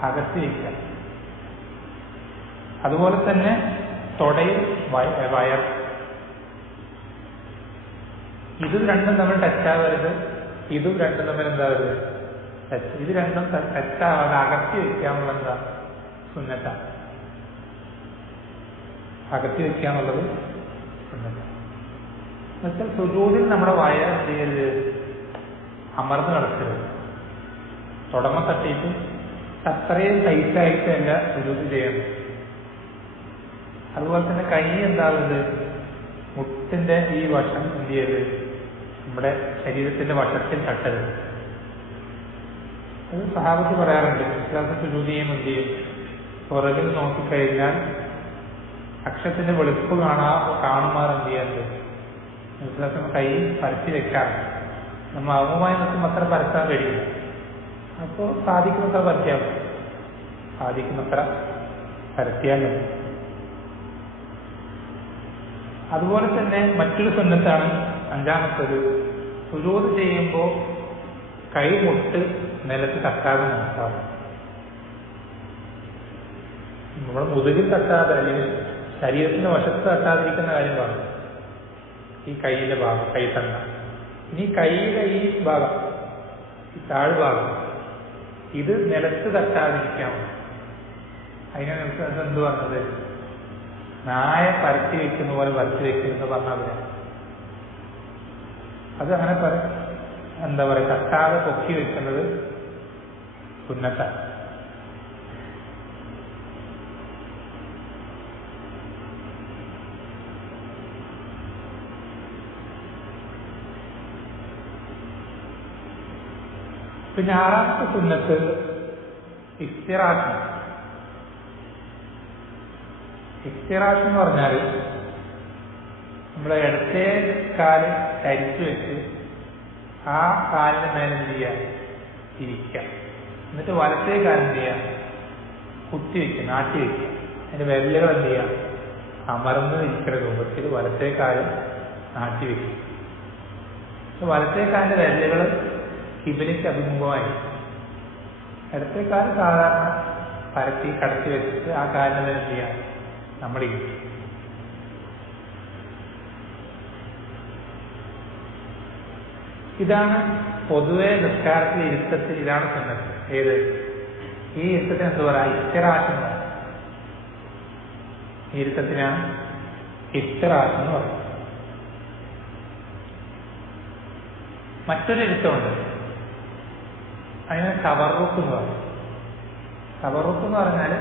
അകത്തി വയ്ക്കാം. അതുപോലെ തന്നെ തൊടയിൽ വയർ, ഇതും രണ്ടും തമ്മിൽ ടച്ചാവരുത്. ഇതും രണ്ടും തമ്മിൽ എന്താവരുത്, ടച്ച്. ഇത് രണ്ടും ടച്ചാവാതെ അകത്തി വയ്ക്കാന്നുള്ള എന്താ സുന്നത്താണ്. അകത്തി വയ്ക്കാന്നുള്ളത് സുന്നത്താണ്. എന്നുവെച്ചാൽ സുജൂദിൽ നമ്മുടെ വയർ എന്ത് ചെയ്യരുത്, അമർന്ന് കിടക്കരുത്. തുടമ തട്ടിയിട്ട് അത്രയും ടൈറ്റായിട്ടല്ല സുജൂദ് ചെയ്യണം. അതുപോലെ തന്നെ കൈ എന്താവരുത്, മുട്ടിന്റെ ഈ വശം എന്ത് ചെയ്യരുത്, നമ്മുടെ ശരീരത്തിന്റെ വശത്തിൽ തട്ടരുത്. അത് സഹാബത്ത് പറയാറുണ്ട്. ഇസ്ലാമത്തെ സുജൂദ് ചെയ്യുമ്പോൾ എന്ത് ചെയ്യും, പുറകിൽ നോക്കിക്കഴിഞ്ഞാൽ അക്ഷത്തിന്റെ വെളുപ്പ് കാണുമാർ എന്ത് ചെയ്യാറുണ്ട്, ഇസ്ലാമത്തിന് കൈ പരത്തി വെക്കാറുണ്ട്. നമ്മൾ അവമായി നോക്കുമ്പോൾ അത്ര പരത്താൻ കഴിയില്ല. അപ്പോൾ സാധിക്കുന്നത്ര പരത്തിയാൽ മതി. സാധിക്കുന്നത്ര പരത്തിയാൽ മതി. അതുപോലെ തന്നെ മറ്റൊരു സുന്നത്താണ് 5-മത്തേത്. സുജൂദ് ചെയ്യുമ്പോൾ കൈമുട്ട് നിലത്ത് തട്ടാതെ നോക്കാം. നമ്മുടെ മുതുകിൽ തട്ടാതെ, അല്ലെങ്കിൽ ശരീരത്തിന്റെ വശത്ത് തട്ടാതിരിക്കുന്ന കാര്യം പറഞ്ഞു. ഈ കൈയിന്റെ ഭാഗം, കൈത്തണ്ട. ഇനി കൈയുടെ ഈ ഭാഗം, ഈ താഴ്ഭാഗം, ഇത് നിലത്ത് തട്ടാതിരിക്കാം. അതിനെ എന്ത് പറഞ്ഞത്, നായ പരത്തി വെക്കുന്ന പോലെ പരത്തി വെക്കുന്ന പറഞ്ഞത്. അത് അങ്ങനെ എന്താ പറയുക, തട്ടാതെ പൊക്കി വെക്കുന്നത് സുന്നത്താണ്. പിന്നെ 6-മത്തെ സുന്നത്ത് ഇഫ്തിറാഷ്. ഇഫ്തിറാഷ് എന്ന് പറഞ്ഞാൽ നമ്മുടെ ഇടത്തെ കാല് ചരിച്ചു വെച്ച് ആ കാലിന് മേലെ എന്ത് ചെയ്യുക, ഇരിക്കുക. എന്നിട്ട് വലത്തെ കാലം എന്ത് ചെയ്യുക, കുത്തി വയ്ക്കുക, നാട്ടി വയ്ക്കുക. അതിന്റെ വിരലുകൾ എന്ത് ചെയ്യുക, അമർന്ന് ഇരിക്കുന്ന രൂപത്തിൽ വലത്തെ കാലം നാട്ടി വയ്ക്കുക. വലത്തെ കാലിന്റെ വിരലുകൾ കിബിലയ്ക്ക് അഭിമുഖമായി, ഇടത്തെ കാലം സാധാരണ പരത്തി കടത്തി വെച്ചിട്ട് ആ കാലിന് മേലെ എന്ത് ചെയ്യുക, നമ്മൾ ഇരിക്കും. ഇതാണ് പൊതുവെ നിസ്കാരത്തിലെ ഇരുത്തത്തിൽ ഇതാണ് സുന്നത്ത്. ഏത്? ഈ ഇരുത്തത്തിന് എന്ത് പറയാ? ഇഫ്തിറാഷ് എന്ന് പറയും. ഈ ഇരുത്തത്തിനാണ് ഇഫ്തിറാഷ് എന്ന് പറയും. മറ്റൊരു ഇരുത്തമുണ്ട്, അതിന് തവറുക്ക് എന്ന് പറയും. തവറുക്ക് എന്ന് പറഞ്ഞാൽ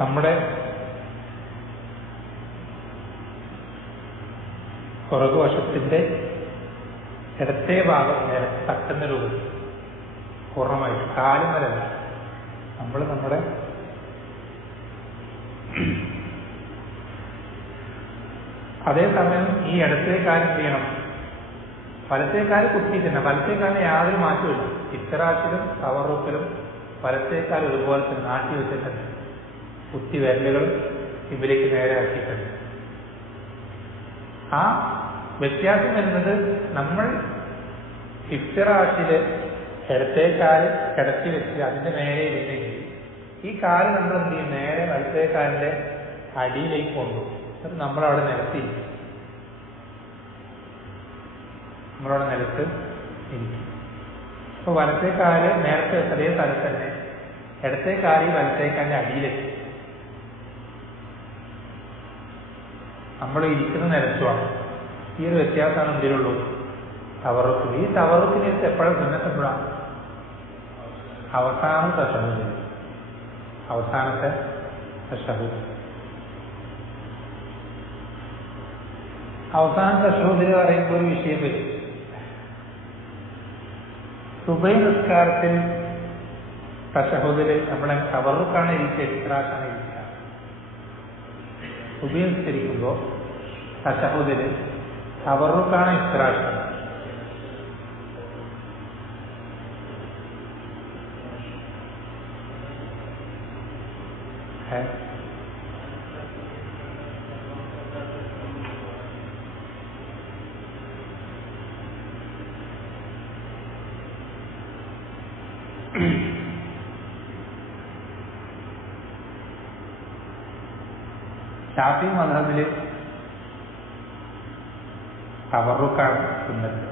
നമ്മുടെ പുറകുവശത്തിന്റെ ഇടത്തെ ഭാഗം നിലത്ത് തട്ടുന്ന രൂപത്തിൽ പൂർണ്ണമായിട്ട് കാലും വരല്ല. നമ്മൾ നമ്മുടെ അതേസമയം ഈ ഇടത്തെ കാലം ചെയ്യണം, വലത്തെ കാല് കുത്തിയിട്ടില്ല. വലത്തെ കാലിന് യാതൊരു മാറ്റമില്ല. ഇഫ്തിറാഷിലും തവറുക്കിലും വലത്തെ കാല് ഇതുപോലെ തന്നെ നാട്ടി വെച്ചിട്ടുണ്ട്. കുത്തി വിരലുകൾ ഇവരേക്ക് നേരെ ആക്കിയിട്ടുണ്ട്. ആ വ്യത്യാസം വരുന്നത് നമ്മൾ ഇഫ്തിറാഷില് ഇടത്തെ കാല് കിടത്തി വെച്ച് അതിന്റെ നേരെ ഇരുന്നെങ്കിൽ ഈ കാല് നമ്മൾ എന്ത് ചെയ്യും? നേരെ വലത്തെ കാലിന്റെ അടിയിലേക്ക് കൊണ്ടുപോകും. അത് നമ്മളവിടെ നിലത്തിരിക്കും. നമ്മളവിടെ നിലത്ത് ഇരിക്കും. അപ്പൊ വലത്തെ കാല് നേരത്തെ അതേ സ്ഥലത്ത് തന്നെ ഇടത്തെ കാല് ഈ വലത്തെ കാലിന്റെ അടിയിലെത്തി. നമ്മൾ ഇരിക്കുന്ന നിലത്തുമാണ്. ഈ ഒരു വ്യത്യാസമാണ് എന്തിനുള്ളൂ? തവറുക്കിൽ. ഈ തവറുക്കിന് എപ്പോഴും സുന്നത്തെപ്പോഴാണ്? അവസാനത്തെ തശഹുദ്. അവസാനത്തെ തശഹുദ്. അവസാനത്തെ തശഹുദിൽ പറയുമ്പോൾ ഒരു വിഷയം വരും. സുബൈ നിസ്കാരത്തിൽ തശഹുദിൽ നമ്മളെ തവറുക്കാണ് ഇരിക്കുക, ഇഫ്തിറാഷാണ് ഇരിക്കുക. സുബൈ നിസ്കരിക്കുമ്പോൾ തശഹുദിൽ തവറുക്കാണ് ഇഫ്തിറാഷാണ്. ഷാഫി മദ്ഹബില് തവറുക്കാണ് സുന്നത്ത്.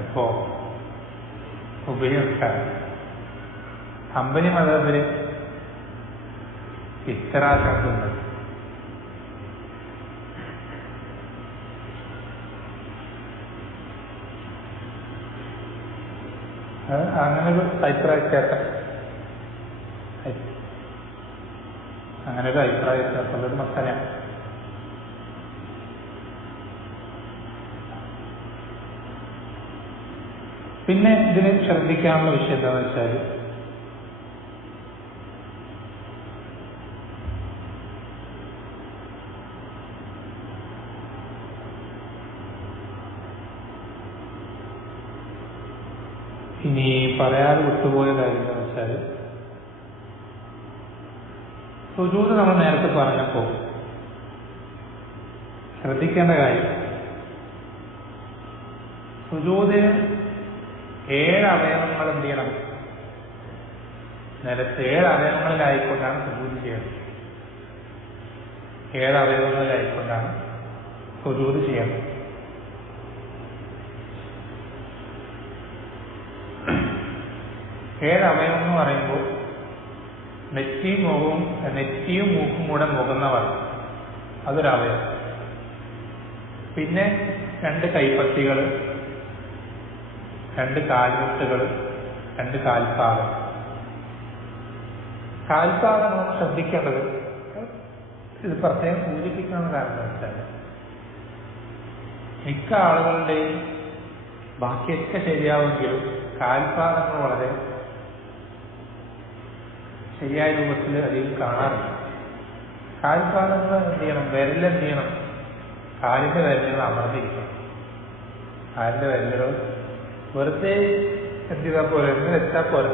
എപ്പോ? സുബഹി നിസ്കാരം. ഹംബലി മദ്ഹബില് ഇഫ്തിറാഷാണ് സുന്നത്ത്. അങ്ങനൊരു അഭിപ്രായ വ്യത്യാസം, അങ്ങനൊരു അഭിപ്രായ വ്യത്യാസമുള്ളൊരു മസലയാണ്. പിന്നെ ഇതിന് ശ്രദ്ധിക്കാനുള്ള വിഷയം എന്താണെന്ന് വെച്ചാൽ, ഇനി പറയാതെ വിട്ടുപോയ കാര്യം എന്താണെന്ന് വെച്ചാൽ, സുജൂദ് നമ്മൾ നേരത്തെ പറഞ്ഞപ്പോൾ ശ്രദ്ധിക്കേണ്ട കാര്യം, സുജൂദിന് 7 അവയവങ്ങൾ എന്ത് ചെയ്യണം? നിലത്ത് 7 അവയവങ്ങളിലായിക്കൊണ്ടാണ് സുജൂദ് ചെയ്യുന്നത്. 7 അവയവങ്ങളിലായിക്കൊണ്ടാണ് സുജൂദ് ചെയ്യുന്നത്. അവയവം എന്ന് പറയുമ്പോൾ നെറ്റിയും മൂക്കും കൂടെ മുഖന്നവർ, അതൊരവയവം. പിന്നെ 2 കൈപ്പത്തികൾ, 2 കാൽമുട്ടുകൾ, 2 കാൽപാദം. കാൽപാദം നമ്മൾ ശ്രദ്ധിക്കേണ്ടത്, ഇത് പ്രത്യേകം സൂചിപ്പിക്കുന്ന കാരണം വെച്ചാൽ, മിക്ക ആളുകളുടെയും ബാക്കിയൊക്കെ ശരിയാവുമെങ്കിലും കാൽപാദങ്ങൾ വളരെ ശരിയായ രൂപത്തിൽ അധികം കാണാറില്ല. കാൽപാദങ്ങൾ എന്ത് ചെയ്യണം? വിരലെന്ത് ചെയ്യണം? കാലിന്റെ വിരലുകൾ അമർന്നിരിക്കണം. കാലിന്റെ വിരലുകൾ വെറുതെ എന്ത് ചെയ്താൽ പോലെ എന്ന് വെച്ചാൽ പോലെ,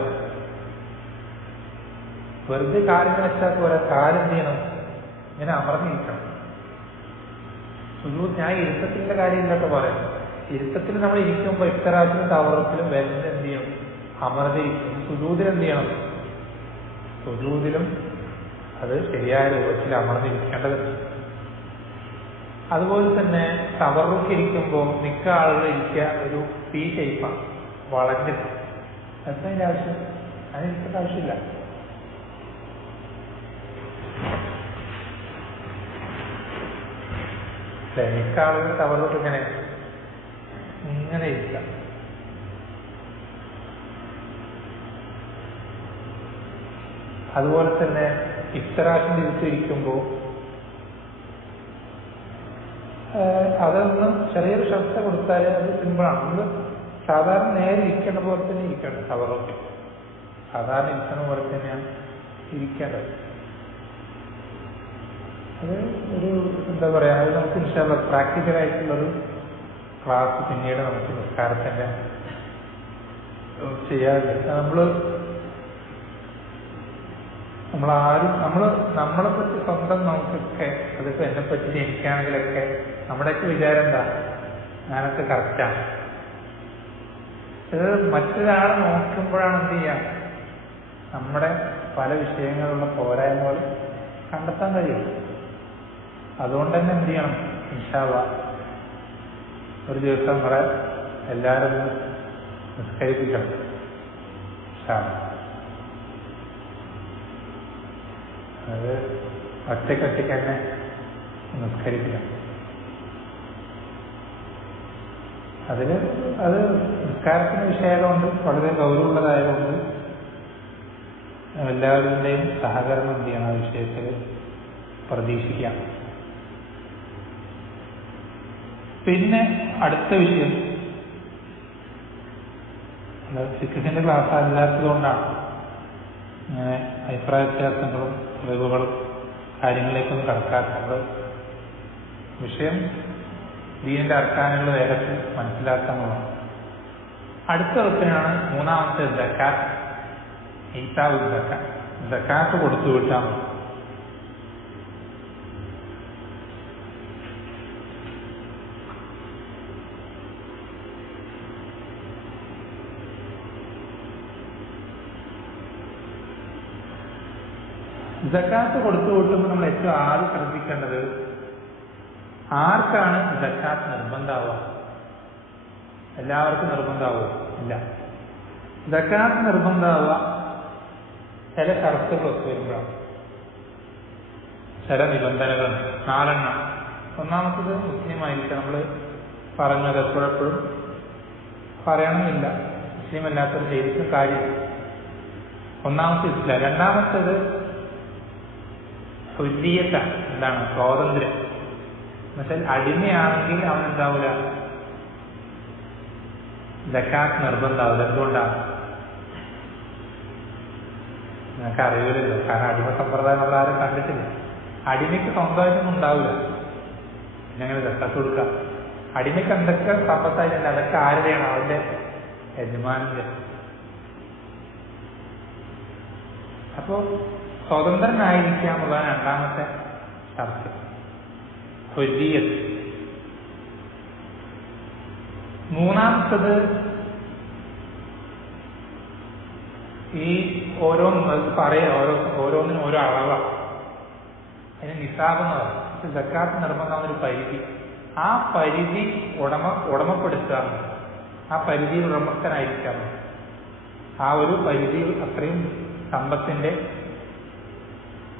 വെറുതെ കാലിന് വെച്ചാൽ പോലെ, കാലെന്ത് ചെയ്യണം? ഇങ്ങനെ അമർന്നിരിക്കണം. സുജൂദ് ഞാൻ ഇരുത്തത്തിന്റെ കാര്യമില്ലാത്ത പറയാം. ഇരുത്തത്തിൽ നമ്മൾ ഇരിക്കുമ്പോൾ ഇഫ്തിറാഷിലും തവറുക്കിലും വിരലിന് എന്ത് ചെയ്യണം? അമർന്നിരിക്കും. സുജൂദിൽ എന്ത് ചെയ്യണം? സുജൂദിലും അത് ശരിയായ രൂപത്തിൽ അമർന്നിരിക്കേണ്ടതുണ്ട്. അതുപോലെ തന്നെ തവറുക്ക് ഇരിക്കുമ്പോൾ മിക്ക ആളുകൾ ഇരിക്കുക ഒരു പി ഷേപ്പാണ്, വളഞ്ഞിട്ട്. എന്താ അതിൻ്റെ ആവശ്യം? അതിനിരിക്കേണ്ട ആവശ്യമില്ല. മിക്ക ആളുകൾ തവറുക്ക് ഇങ്ങനെ ഇരിക്കാം. അതുപോലെ തന്നെ ഇഫ്തറാശം തിരിച്ചിരിക്കുമ്പോൾ അതൊന്നും ചെറിയൊരു ശ്രദ്ധ കൊടുത്താൽ അത് സിമ്പിളാണ്. നമ്മൾ സാധാരണ നേരെ ഇരിക്കേണ്ട പോലെ തന്നെ ഇരിക്കണം. തവറൊക്കെ സാധാരണ ഇരിക്കുന്ന പോലെ തന്നെയാണ് ഇരിക്കേണ്ടത്. അത് ഒരു എന്താ പറയാ, അത് നമുക്ക് ഇൻഷാല്ലാ പ്രാക്ടിക്കലായിട്ടുള്ളൊരു ക്ലാസ് പിന്നീട് നമുക്ക് നിസ്കാരത്തിൻ്റെ ചെയ്യാറില്ല. നമ്മളാരും നമ്മളെ പറ്റി സ്വന്തം നമുക്കൊക്കെ, അതിപ്പോൾ എന്നെപ്പറ്റി എനിക്കാണെങ്കിലൊക്കെ നമ്മുടെയൊക്കെ വിചാരം എന്താ, ഞാനൊക്കെ കറക്റ്റാണ്. ഇത് മറ്റൊരാൾ നോക്കുമ്പോഴാണ് എന്ത് ചെയ്യാം, നമ്മുടെ പല വിഷയങ്ങളുള്ള പോരായ്മകൾ കണ്ടെത്താൻ കഴിയും. അതുകൊണ്ട് തന്നെ എന്ത് ചെയ്യണം, ഇൻഷാ അല്ലാഹ് ഒരു ദിവസം നമ്മളെ എല്ലാവരും നിസ്കരിപ്പിക്കണം. ഇൻഷാ അല്ലാഹ് അത് ഒറ്റയ്ക്ക് തന്നെ നിസ്കരിക്കണം. അത് നിസ്കാരത്തിന് വിഷയമായതുകൊണ്ട്, വളരെ ഗൗരവമുള്ളതായതുകൊണ്ട് എല്ലാവരുടെയും സഹകരണം എന്ത് ചെയ്യണം, ആ വിഷയത്തിൽ പ്രതീക്ഷിക്കാം. പിന്നെ അടുത്ത വിഷയം, ഫിഖ്ഹിന്റെ ക്ലാസ് അല്ലാത്തതുകൊണ്ടാണ് അങ്ങനെ അഭിപ്രായ വ്യത്യാസങ്ങളും അറിവുകളും കാര്യങ്ങളിലേക്കൊന്നും കടക്കാറുണ്ട്. വിഷയം ദീനിന്റെ അർക്കാനുകൾ വേഗത്തിൽ മനസ്സിലാക്കാനുള്ളതാണ്. അടുത്ത റുക്കിനാണ് മൂന്നാമത്തെ സക്കാത്ത്, ഈതാഉ സക്കാത്ത്. സക്കാത്ത് കൊടുത്തു വിട്ടാൽ മതി. സക്കാത്ത് കൊടുത്തു വിട്ടുമ്പോൾ നമ്മൾ ഏറ്റവും ആദ്യം ശ്രദ്ധിക്കേണ്ടത്, ആർക്കാണ് സക്കാത്ത് നിർബന്ധമാവുക? എല്ലാവർക്കും നിർബന്ധമാവുക? ഇല്ല. സക്കാത്ത് നിർബന്ധമാവുക ചില ഷർത്തുകളൊക്കെ വരുമ്പോഴാണ്, ചില നിബന്ധനകൾ. 4 എണ്ണം. ഒന്നാമത്തത് മുസ്ലിം ആയിരിക്കാം. നമ്മൾ പറഞ്ഞത് എപ്പോഴെപ്പോഴും പറയണമെന്നില്ല, മുസ്ലിം അല്ലാത്തത് ചെയ്തിട്ടും കാര്യമില്ല. ഒന്നാമത്തെ ഇസ്ലാം. രണ്ടാമത്തേത് ഹുരിയത്താണ്. എന്താണ്? സ്വാതന്ത്ര്യം. എന്നുവെച്ചാൽ അടിമയാണെങ്കിൽ അവൻ എന്താവില്ല, സക്കാത്ത് നിർബന്ധമാവില്ല. എന്തുകൊണ്ടാണ്? നിങ്ങൾക്ക് അറിയില്ലല്ലോ. കാരണം അടിമ സമ്പ്രദായം നമ്മൾ ആരും കണ്ടിട്ടില്ല. അടിമയ്ക്ക് സ്വന്തമായിട്ടൊന്നും ഉണ്ടാവില്ല. പിന്നെ അങ്ങനെ സക്കാത്ത് കൊടുക്കാം. അടിമയ്ക്ക് എന്തൊക്കെ സമ്പത്തായിട്ടുണ്ട് അതൊക്കെ ആരുടെയാണ്? അവന്റെ യജമാനന്റെ. അപ്പോ സ്വതന്ത്രനായിരിക്കുക എന്നുള്ളതാണ് രണ്ടാമത്തെ ഷർത്ത്, ഹുരിയത്ത്. മൂന്നാമത്തത് ഈ ഓരോന്നിനും ഓരോ അളവാണ്. അതിന് നിസാബ് എന്ന് പറയും. സക്കാത്ത് നിർബന്ധമാവുന്ന ഒരു പരിധി. ആ പരിധി ഉടമപ്പെടുത്തുക, ആ പരിധിയിൽ ഉടമസ്ഥനായിരിക്കാം. ആ ഒരു പരിധിയിൽ അത്രയും സമ്പത്തിന്റെ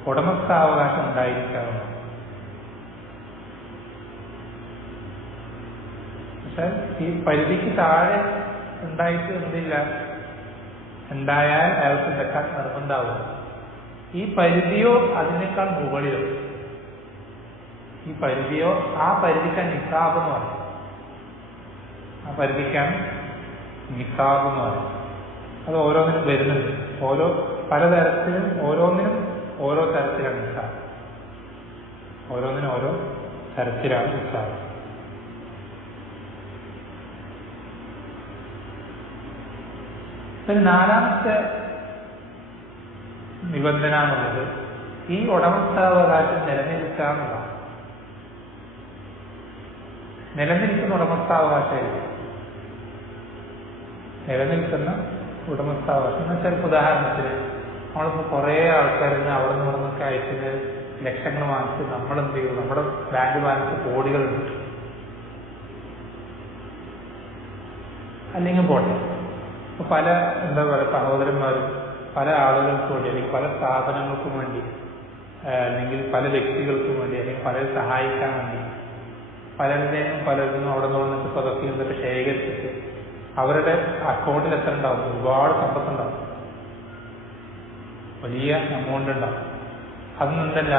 ഉടമസ്ഥാവകാശം ഉണ്ടായിരിക്കാവുന്ന. പക്ഷെ ഈ പരിധിക്ക് താഴെ ഉണ്ടായിട്ട് എന്തില്ല, ഉണ്ടായാൽ അയാൾക്ക് സക്കാത്ത് നിർബന്ധമാവും. ഈ പരിധിയോ അതിനേക്കാൾ മുകളിലോ, ഈ പരിധിയോ ആ പരിധിക്കാൻ നിസാബ് എന്ന് പറയും. ആ പരിധിക്കാൻ നിസാബ് എന്ന് പറയും. അത് ഓരോന്നിനും വരുന്നുണ്ട്. പലതരത്തിലും ഓരോന്നിനും ഓരോ തരത്തിലാണ് നിസാബ്. ഓരോന്നിനും ഓരോ തരത്തിലാണ് നിസാബ്. പിന്നെ നാലാമത്തെ നിബന്ധന എന്നുള്ളത് ഈ ഉടമസ്ഥാവകാശം നിലനിൽക്കാന്നുള്ളതാണ്. നിലനിൽക്കുന്ന ഉടമസ്ഥാവകാശമായിരിക്കും. നിലനിൽക്കുന്ന ഉടമസ്ഥാവകാശം എന്ന് വെച്ചാൽ, ഉദാഹരണത്തിന് നമ്മളിപ്പോൾ കുറേ ആൾക്കാരിൽ നിന്ന് അവിടെ നിന്നൊക്കെ അയച്ചിട്ട് ലക്ഷങ്ങൾ വാങ്ങിച്ച് നമ്മളെന്ത് ചെയ്യും? നമ്മുടെ ബാങ്ക് ബാലൻസ് കോടികളുണ്ട്. അല്ലെങ്കിൽ പോട്ടെ, പല എന്താ പറയുക സഹോദരന്മാരും പല ആളുകൾക്ക് വേണ്ടി അല്ലെങ്കിൽ പല സ്ഥാപനങ്ങൾക്കും വേണ്ടി അല്ലെങ്കിൽ പല വ്യക്തികൾക്കും വേണ്ടി അല്ലെങ്കിൽ പലരെ സഹായിക്കാൻ വേണ്ടി പലരുടെയും അവിടെ നിന്നിട്ട് പതൊക്കെ ഇതൊക്കെ ശേഖരിച്ചിട്ട് അവരുടെ അക്കൗണ്ടിൽ എത്ര ഉണ്ടാവും? ഒരുപാട് സമ്പത്തുണ്ടാവും, വലിയ എമൗണ്ട് ഉണ്ടാവും. അതൊന്നും എന്തല്ല,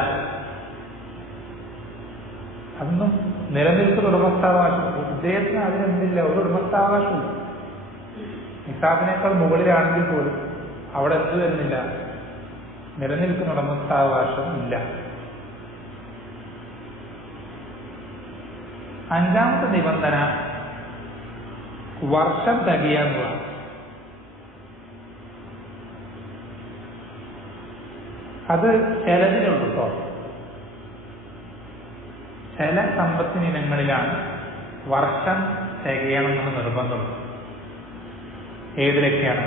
അതൊന്നും നിലനിൽക്കുന്ന ഉടമസ്ഥാവകാശം. ഇദ്ദേഹത്തിന് അതിനെന്തില്ല, ഒരു ഉടമസ്ഥാവകാശമില്ല. നിസാബിനേക്കാൾ മുകളിലാണെങ്കിൽ പോലും അവിടെ എന്ത് വരുന്നില്ല, നിലനിൽക്കുന്ന ഉടമസ്ഥാവകാശം ഇല്ല. അഞ്ചാമത്തെ നിബന്ധന വർഷം തികയാന്നുള്ളതാണ്. അത് ചിലതിനുള്ളൂ കേട്ടോ. ചില സമ്പത്തിനിനങ്ങളിലാണ് വർഷം തികയണമെന്ന് നിർബന്ധമുള്ളത്. ഏതിലൊക്കെയാണ്?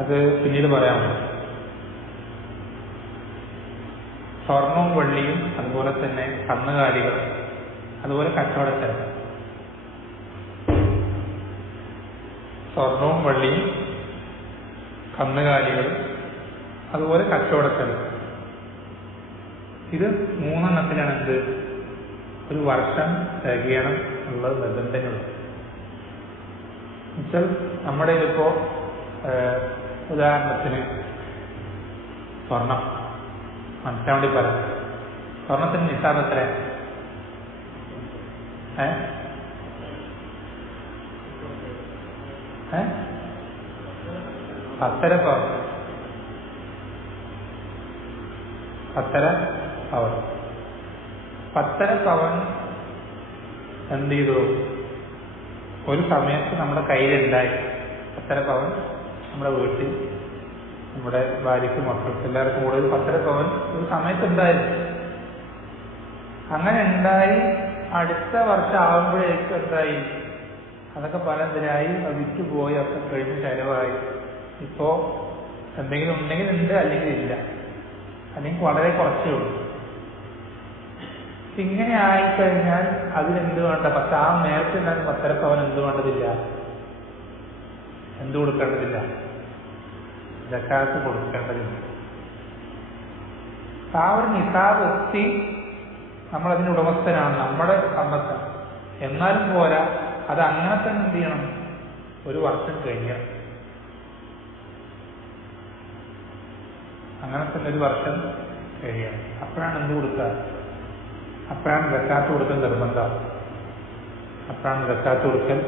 അത് പിന്നീട് പറയാമോ? സ്വർണവും വെള്ളിയും, അതുപോലെ തന്നെ കന്നുകാലികൾ, അതുപോലെ കച്ചവടച്ചരക്ക്. സ്വർണവും വെള്ളിയും കന്നുകാലികളും അതുപോലെ കച്ചവടച്ചരക്ക്. ഇത് മൂന്നെണ്ണത്തിലാണ് എന്ത് ഒരു വർഷം തികയണം ഉള്ളത് നിർബന്ധങ്ങളുണ്ട്. എന്നുവെച്ചാൽ നമ്മുടെ ഇതിപ്പോ ഉദാഹരണത്തിന് സ്വർണം മനസ്സിലാൻ വേണ്ടി പറയാം. സ്വർണത്തിന് നിസാബ് എത്ര? 10.5 പവൻ. 10.5 പവൻ. 10.5 പവൻ എന്ത് ചെയ്തു? ഒരു സമയത്ത് നമ്മുടെ കയ്യിലുണ്ടായി. 10.5 പവൻ നമ്മുടെ വീട്ടിൽ നമ്മുടെ ഭാര്യയ്ക്കും മക്കൾക്കും എല്ലാവർക്കും കൂടുതൽ 10.5 പവൻ ഒരു സമയത്ത് ഉണ്ടായിരുന്നു. അങ്ങനെ ഉണ്ടായി അടുത്ത വർഷം ആകുമ്പോഴേക്കും എന്തായി? അതൊക്കെ പലതിനായി വിറ്റുപോയി, ഒക്കെ കഴിഞ്ഞ് ചെലവായി. ഇപ്പോ എന്തെങ്കിലും ഉണ്ടെങ്കിൽ ഉണ്ട്, അല്ലെങ്കിൽ ഇല്ല, അല്ലെങ്കിൽ വളരെ കുറച്ചേ ഉള്ളൂ. ഇങ്ങനെ ആയിക്കഴിഞ്ഞാൽ അതിനെന്ത് വേണ്ട? പക്ഷെ ആ നേരത്തെ ഉണ്ടാകുന്ന 10.5 പവൻ എന്ത് വേണ്ടതില്ല, എന്ത് കൊടുക്കേണ്ടതില്ല? സക്കാത്ത് കൊടുക്കേണ്ടതില്ല. ആ ഒരു നിസാബ് എത്തി നമ്മളതിന് ഉടമസ്ഥനാണ്, നമ്മുടെ സമ്പത്താണ്. എന്നാലും പോരാ, അത് അങ്ങനെ തന്നെ എന്ത് ചെയ്യണം? ഒരു വർഷം കഴിഞ്ഞാൽ അങ്ങനെ തന്നെ ഒരു വർഷം കഴിയണം. അപ്പോഴാണ് എന്ത് കൊടുക്കുക? അപ്പോഴാണ് സക്കാത്ത് കൊടുക്കൽ നിർബന്ധം. അപ്പോഴാണ് സക്കാത്ത് കൊടുക്കൽ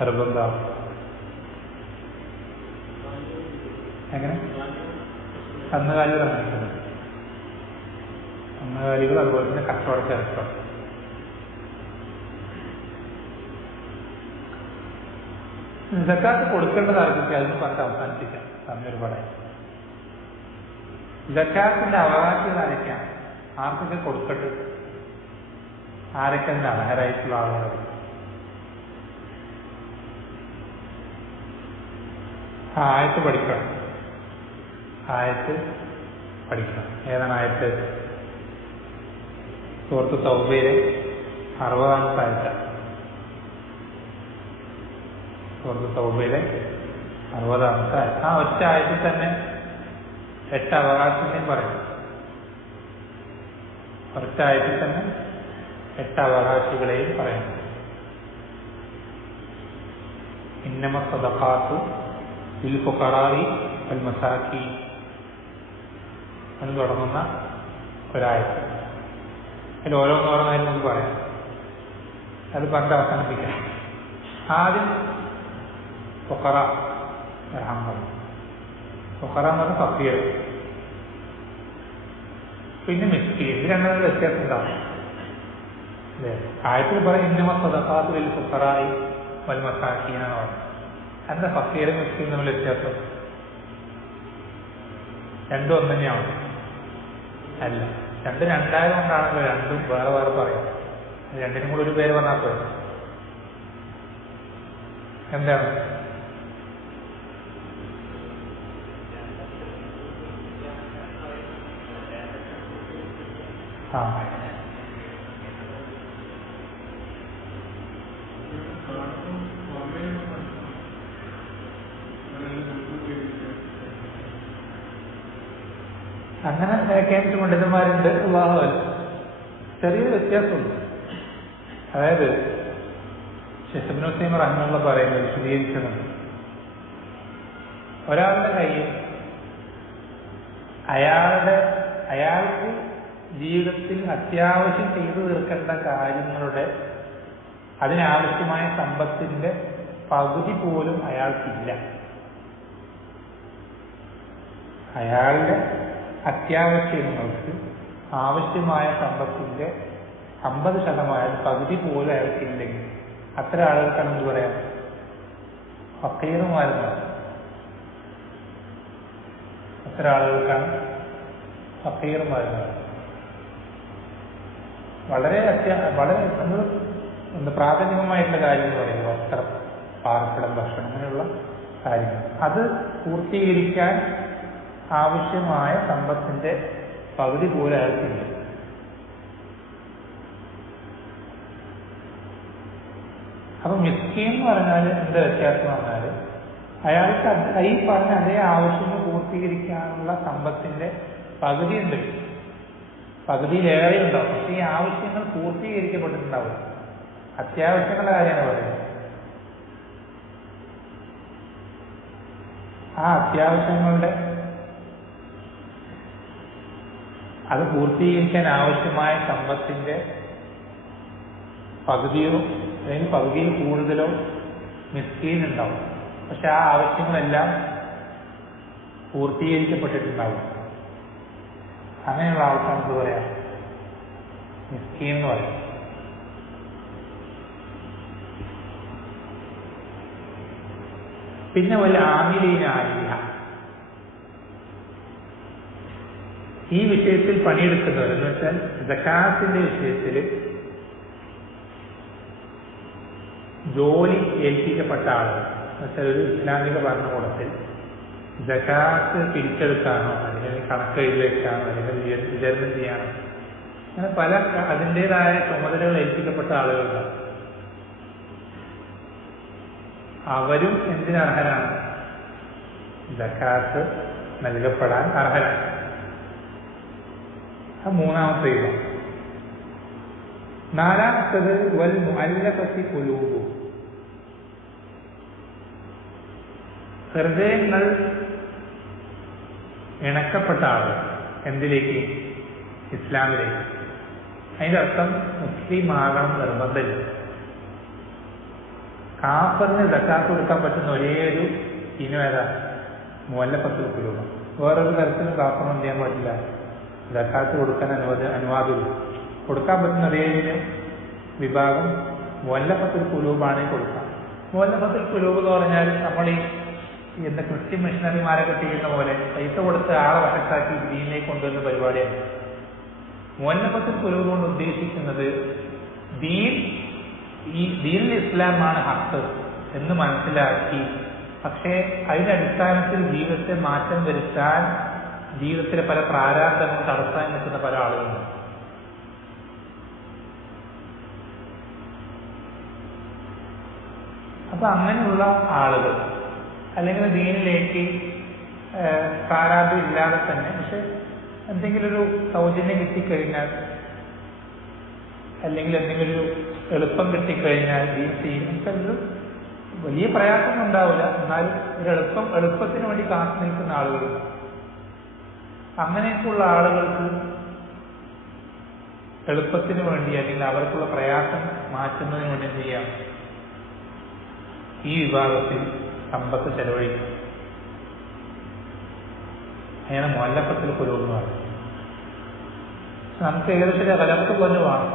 നിർബന്ധം. എങ്ങനെ? കന്നുകാലികൾ അങ്ങനെ, കന്നുകാലികൾ അതുപോലെ തന്നെ കച്ചവടച്ചരക്ക്. സക്കാത്ത് കൊടുക്കേണ്ടത് ആർക്കൊക്കെ? അതിന് പറഞ്ഞ് അവസാനിപ്പിക്കാം, സമയം ഒരുപാടായി. സക്കാത്തിന്റെ അവകാശികൾ ആരൊക്കെയാണ്? ആർക്കൊക്കെ കൊടുക്കട്ടെ? ആരൊക്കെ അതിന് അർഹരായിട്ടുള്ള ആളുകൾ? ആയത്ത് പഠിക്കണം. ആയത്ത് പഠിക്കണം. ഏതാണ് ആയത്ത്? സൂറത്ത് തൗബയിലെ 60-ാമത്തെ ആയത്താണ്. സൂറത്ത് തൗബയിലെ 60-ാമത്തെ ആയത്ത്. ആ ഒറ്റ ആയത്തിൽ തന്നെ 8 അവകാശങ്ങളെയും പറയും. ഒറ്റ ആയത്തിൽ തന്നെ 8 അവകാശികളെയും പറയും. ഇന്നമ സദഖാത്തു ലിൽ ഫുഖറാഇ വൽ മസാകീൻ എന്ന് തുടങ്ങുന്ന ഒരായത്ത്. അതിൽ ഓരോന്നോരോന്നായി നമുക്ക് പറയാം. അത് പറഞ്ഞ് അവസാനിപ്പിക്കാം. ആദ്യം ഫുഖറ, ഫുഖറ എന്ന് പറഞ്ഞാൽ ഫഖീർ, പിന്നെ മിസ്കീൻ. ഇത് രണ്ടും വ്യത്യാസം ഉണ്ടാവും അല്ലേ? ആയത്തിൽ പറയും ഇന്നമ സദഖാത്തു ലിൽ ഫുഖറാഇ വൽ മസാകീൻ എന്ന് പറയും. എന്താ ഫഖീറും മിസ്കീൻ തമ്മിൽ വ്യത്യാസം? രണ്ടും ഒന്ന് തന്നെയാണ്? അല്ല, രണ്ടും രണ്ടായതുകൊണ്ടാണല്ലോ രണ്ടും വേറെ വേറെ പറയാം. രണ്ടിനും കൂടെ ഒരു പേര് പറഞ്ഞാൽ പോയി. എന്താണ്? ആ അങ്ങനെ വ്യാഖ്യാനിച്ച പണ്ഡിതന്മാരുണ്ട്. അല്ലാഹു ചെറിയൊരു വ്യത്യാസമുണ്ട്. അതായത് ശൈഖ് ഇബ്നു തൈമിയ്യ റഹിമഹുല്ലാഹ് പറയുന്നത് വിശദീകരിക്കുന്നുണ്ട്. ഒരാളുടെ കയ്യിൽ അയാൾക്ക് ജീവിതത്തിൽ അത്യാവശ്യം ചെയ്തു തീർക്കേണ്ട കാര്യങ്ങളുടെ അതിനാവശ്യമായ സമ്പത്തിന്റെ പകുതി പോലും അയാൾക്കില്ല. അയാളുടെ അത്യാവശ്യങ്ങൾക്ക് ആവശ്യമായ സമ്പത്തിന്റെ 50% പകുതി പോലും അയാൾക്കില്ലെങ്കിൽ അത്ര ആളുകൾക്കാണ് എന്ത് പറയാം, ഫക്കീറുമാരെന്നാണ്. അത്ര ആളുകൾക്കാണ് ഫക്കീറുമാരെന്നാണ്. വളരെ നമ്മൾ പ്രാഥമികമായിട്ടുള്ള കാര്യങ്ങൾ പറയുന്നത് വസ്ത്രം, പാർപ്പിടം, ഭക്ഷണം, അങ്ങനെയുള്ള കാര്യങ്ങൾ അത് പൂർത്തീകരിക്കാൻ ആവശ്യമായ സമ്പത്തിന്റെ പകുതി പോലും അയാൾക്കില്ല. അപ്പൊ മിസ്കീൻ എന്ന് പറഞ്ഞാൽ എന്താ വ്യത്യാസം പറഞ്ഞാൽ അയാൾക്ക് ഈ പറഞ്ഞ അതേ ആവശ്യങ്ങൾ പൂർത്തീകരിക്കാനുള്ള സമ്പത്തിന്റെ പകുതി ഉണ്ട്, പകുതിയിലേറെ ഉണ്ടാവും. പക്ഷെ ഈ ആവശ്യങ്ങൾ പൂർത്തീകരിക്കപ്പെട്ടിട്ടുണ്ടാവും. അത്യാവശ്യങ്ങളുടെ കാര്യമാണ് പറയുന്നത്. ആ അത്യാവശ്യങ്ങളുടെ അത് പൂർത്തീകരിക്കാൻ ആവശ്യമായ സമ്പത്തിന്റെ പകുതിയോ അല്ലെങ്കിൽ പകുതിയിൽ കൂടുതലോ മിസ്കീൻ ഉണ്ടാവും. പക്ഷെ ആ ആവശ്യങ്ങളെല്ലാം പൂർത്തീകരിക്കപ്പെട്ടിട്ടുണ്ടാവും. അങ്ങനെയുള്ള ആൾക്കാർ എന്ത് പറയാം, മിസ്കീൻ എന്ന് പറയാം. പിന്നെ വല്ല ആമിലീനാലിഹ, ഈ വിഷയത്തിൽ പണിയെടുക്കുന്നവർ എന്ന് വെച്ചാൽ സകാത്തിന്റെ വിഷയത്തിൽ ജോലി ഏൽപ്പിക്കപ്പെട്ട ആളുകൾ എന്ന് വെച്ചാൽ ഒരു ഇസ്ലാമിക ഭരണകൂടത്തിൽ സകാത്ത് പിരിച്ചെടുക്കാനോ അല്ലെങ്കിൽ കണക്കെഴുതി വെക്കാനോ അല്ലെങ്കിൽ വിതരണം ചെയ്യാനോ അങ്ങനെ പല അതിൻ്റെതായ ചുമതലകൾ ഏൽപ്പിക്കപ്പെട്ട ആളുകളുണ്ട്. അവരും എന്തിനർഹരാണ്? സകാത്ത് നൽകപ്പെടാൻ അർഹരാണ്. മൂന്നാമത്തെ ഇതാണ്. നാലാമത്തത് വൽ മുഅല്ലഫത്തി ഖുലൂബു, ഹൃദയങ്ങൾ ഇണക്കപ്പെട്ട ആളുകൾ. എന്തിലേക്ക്? ഇസ്ലാമിലേക്ക്. അതിന്റെ അർത്ഥം മുസ്ലിം ആകണം നിർബന്ധമില്ല. കാഫറിന് സകാത്ത് കൊടുക്കാൻ പറ്റുന്ന ഒരേ ഒരു ഇനം ഏതാ? മുഅല്ലഫത്തുൽ ഖുലൂബ്. വേറൊരു തരത്തിലും കാഫറിന് എന്ത് ചെയ്യാൻ പറ്റില്ല, സകാത്ത് കൊടുക്കാൻ അനുവാദമില്ല. കൊടുക്കാൻ പറ്റുന്ന ഒരേ വിഭാഗം മുഅല്ലഫത്തുൽ ഖുലൂബാണ് കൊടുക്കാം. മുഅല്ലഫത്തുൽ ഖുലൂബ് എന്ന് പറഞ്ഞാൽ നമ്മൾ ഈ എന്താ ക്രിസ്ത്യൻ മിഷണറിമാരൊക്കെ ചെയ്യുന്ന പോലെ പൈസ കൊടുത്ത് ആളെ വശത്താക്കി ദീനിലേക്ക് കൊണ്ടുവരുന്ന പരിപാടിയാണ്. മുഅല്ലഫത്തുൽ ഖുലൂബ് കൊണ്ട് ഉദ്ദേശിക്കുന്നത് ദീനിൽ ഇസ്ലാമാണ് ഹക്ക് എന്ന് മനസ്സിലാക്കി, പക്ഷേ അതിന്റെ അടിസ്ഥാനത്തിൽ ജീവിതത്തെ മാറ്റം വരുത്താൻ ജീവിതത്തിലെ പല പ്രാരാബ്ധങ്ങൾ തടസ്സാൻ നിൽക്കുന്ന പല ആളുകളുണ്ട്. അപ്പൊ അങ്ങനെയുള്ള ആളുകൾ അല്ലെങ്കിൽ ദീനിലേക്ക് പ്രാരാബ്ധം ഇല്ലാതെ തന്നെ പക്ഷെ എന്തെങ്കിലും ഒരു സൗജന്യം കിട്ടിക്കഴിഞ്ഞാൽ അല്ലെങ്കിൽ എന്തെങ്കിലും ഒരു എളുപ്പം കിട്ടിക്കഴിഞ്ഞാൽ ദീൻ ചെയ്യും. നമുക്കൊരു വലിയ പ്രയാസമൊന്നും ഉണ്ടാവില്ല, എന്നാലും ഒരു എളുപ്പത്തിന് വേണ്ടി കാത്തു നിൽക്കുന്ന ആളുകളുണ്ട്. അങ്ങനെയൊക്കെയുള്ള ആളുകൾക്ക് എളുപ്പത്തിന് വേണ്ടി അല്ലെങ്കിൽ അവർക്കുള്ള പ്രയാസം മാറ്റുന്നതിന് വേണ്ടി എന്ത് ചെയ്യാം, ഈ വിഭാഗത്തിൽ സമ്പത്ത് ചെലവഴിക്കും. അങ്ങനെ മുഅല്ലഫത്തുൽ ഖുലൂബ് എന്ന് പറയും. നമുക്ക് ഏകദേശം കലമത്ത് പോലെ വേണം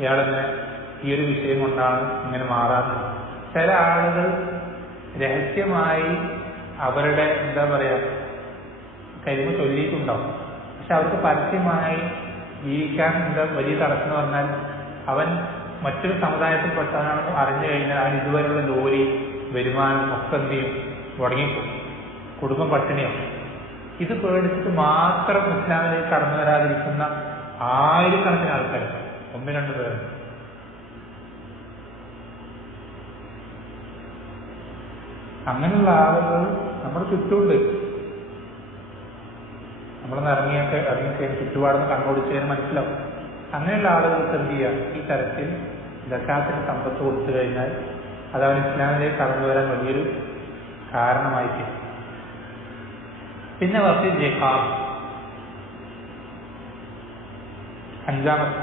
ഇയാളെങ്ങനെ ഈ ഒരു വിഷയം കൊണ്ടാണ് ഇങ്ങനെ മാറാറുള്ളത്. ചില ആളുകൾ രഹസ്യമായി അവരുടെ എന്താ പറയാ കരിമ ചൊല്ലിയിട്ടുണ്ടാവും. പക്ഷെ അവർക്ക് പരസ്യമായി ജീവിക്കാൻ എന്താ വലിയ തടസ്സം എന്ന് പറഞ്ഞാൽ അവൻ മറ്റൊരു സമുദായത്തിൽപ്പെട്ടാണെന്ന് അറിഞ്ഞു കഴിഞ്ഞാൽ അവൻ ഇതുവരെയുള്ള ജോലി വരുമാനം ഒക്കെ എന്ത് ചെയ്യും, മുടങ്ങിപ്പോകും, കുടുംബം പട്ടിണിയാവും. ഇത് പേടിച്ചിട്ട് മാത്രം ഇസ്ലാമിലേക്ക് കടന്നു വരാതിരിക്കുന്ന ആയിരക്കണക്കിന് ആൾക്കാർ, 1-2 പേർ. അങ്ങനെയുള്ള ആളുകൾ നമ്മുടെ ചുറ്റുമുണ്ട്. നമ്മളൊന്ന് ഇറങ്ങിക്കഴിഞ്ഞ് ചുറ്റുപാടൊന്ന് കണ്ണോടിച്ചതിന് മനസ്സിലാവും. അങ്ങനെയുള്ള ആളുകൾക്ക് എന്ത് ചെയ്യാം? ഈ തരത്തിൽ സക്കാത്തിന് സമ്പത്ത് കൊടുത്തു കഴിഞ്ഞാൽ അത് അവൻ ഇസ്ലാമിലേക്ക് കടന്നു വരാൻ വലിയൊരു കാരണമായിട്ട്. പിന്നെ വഫി ജിഹാദ്, അഞ്ചാമത്തെ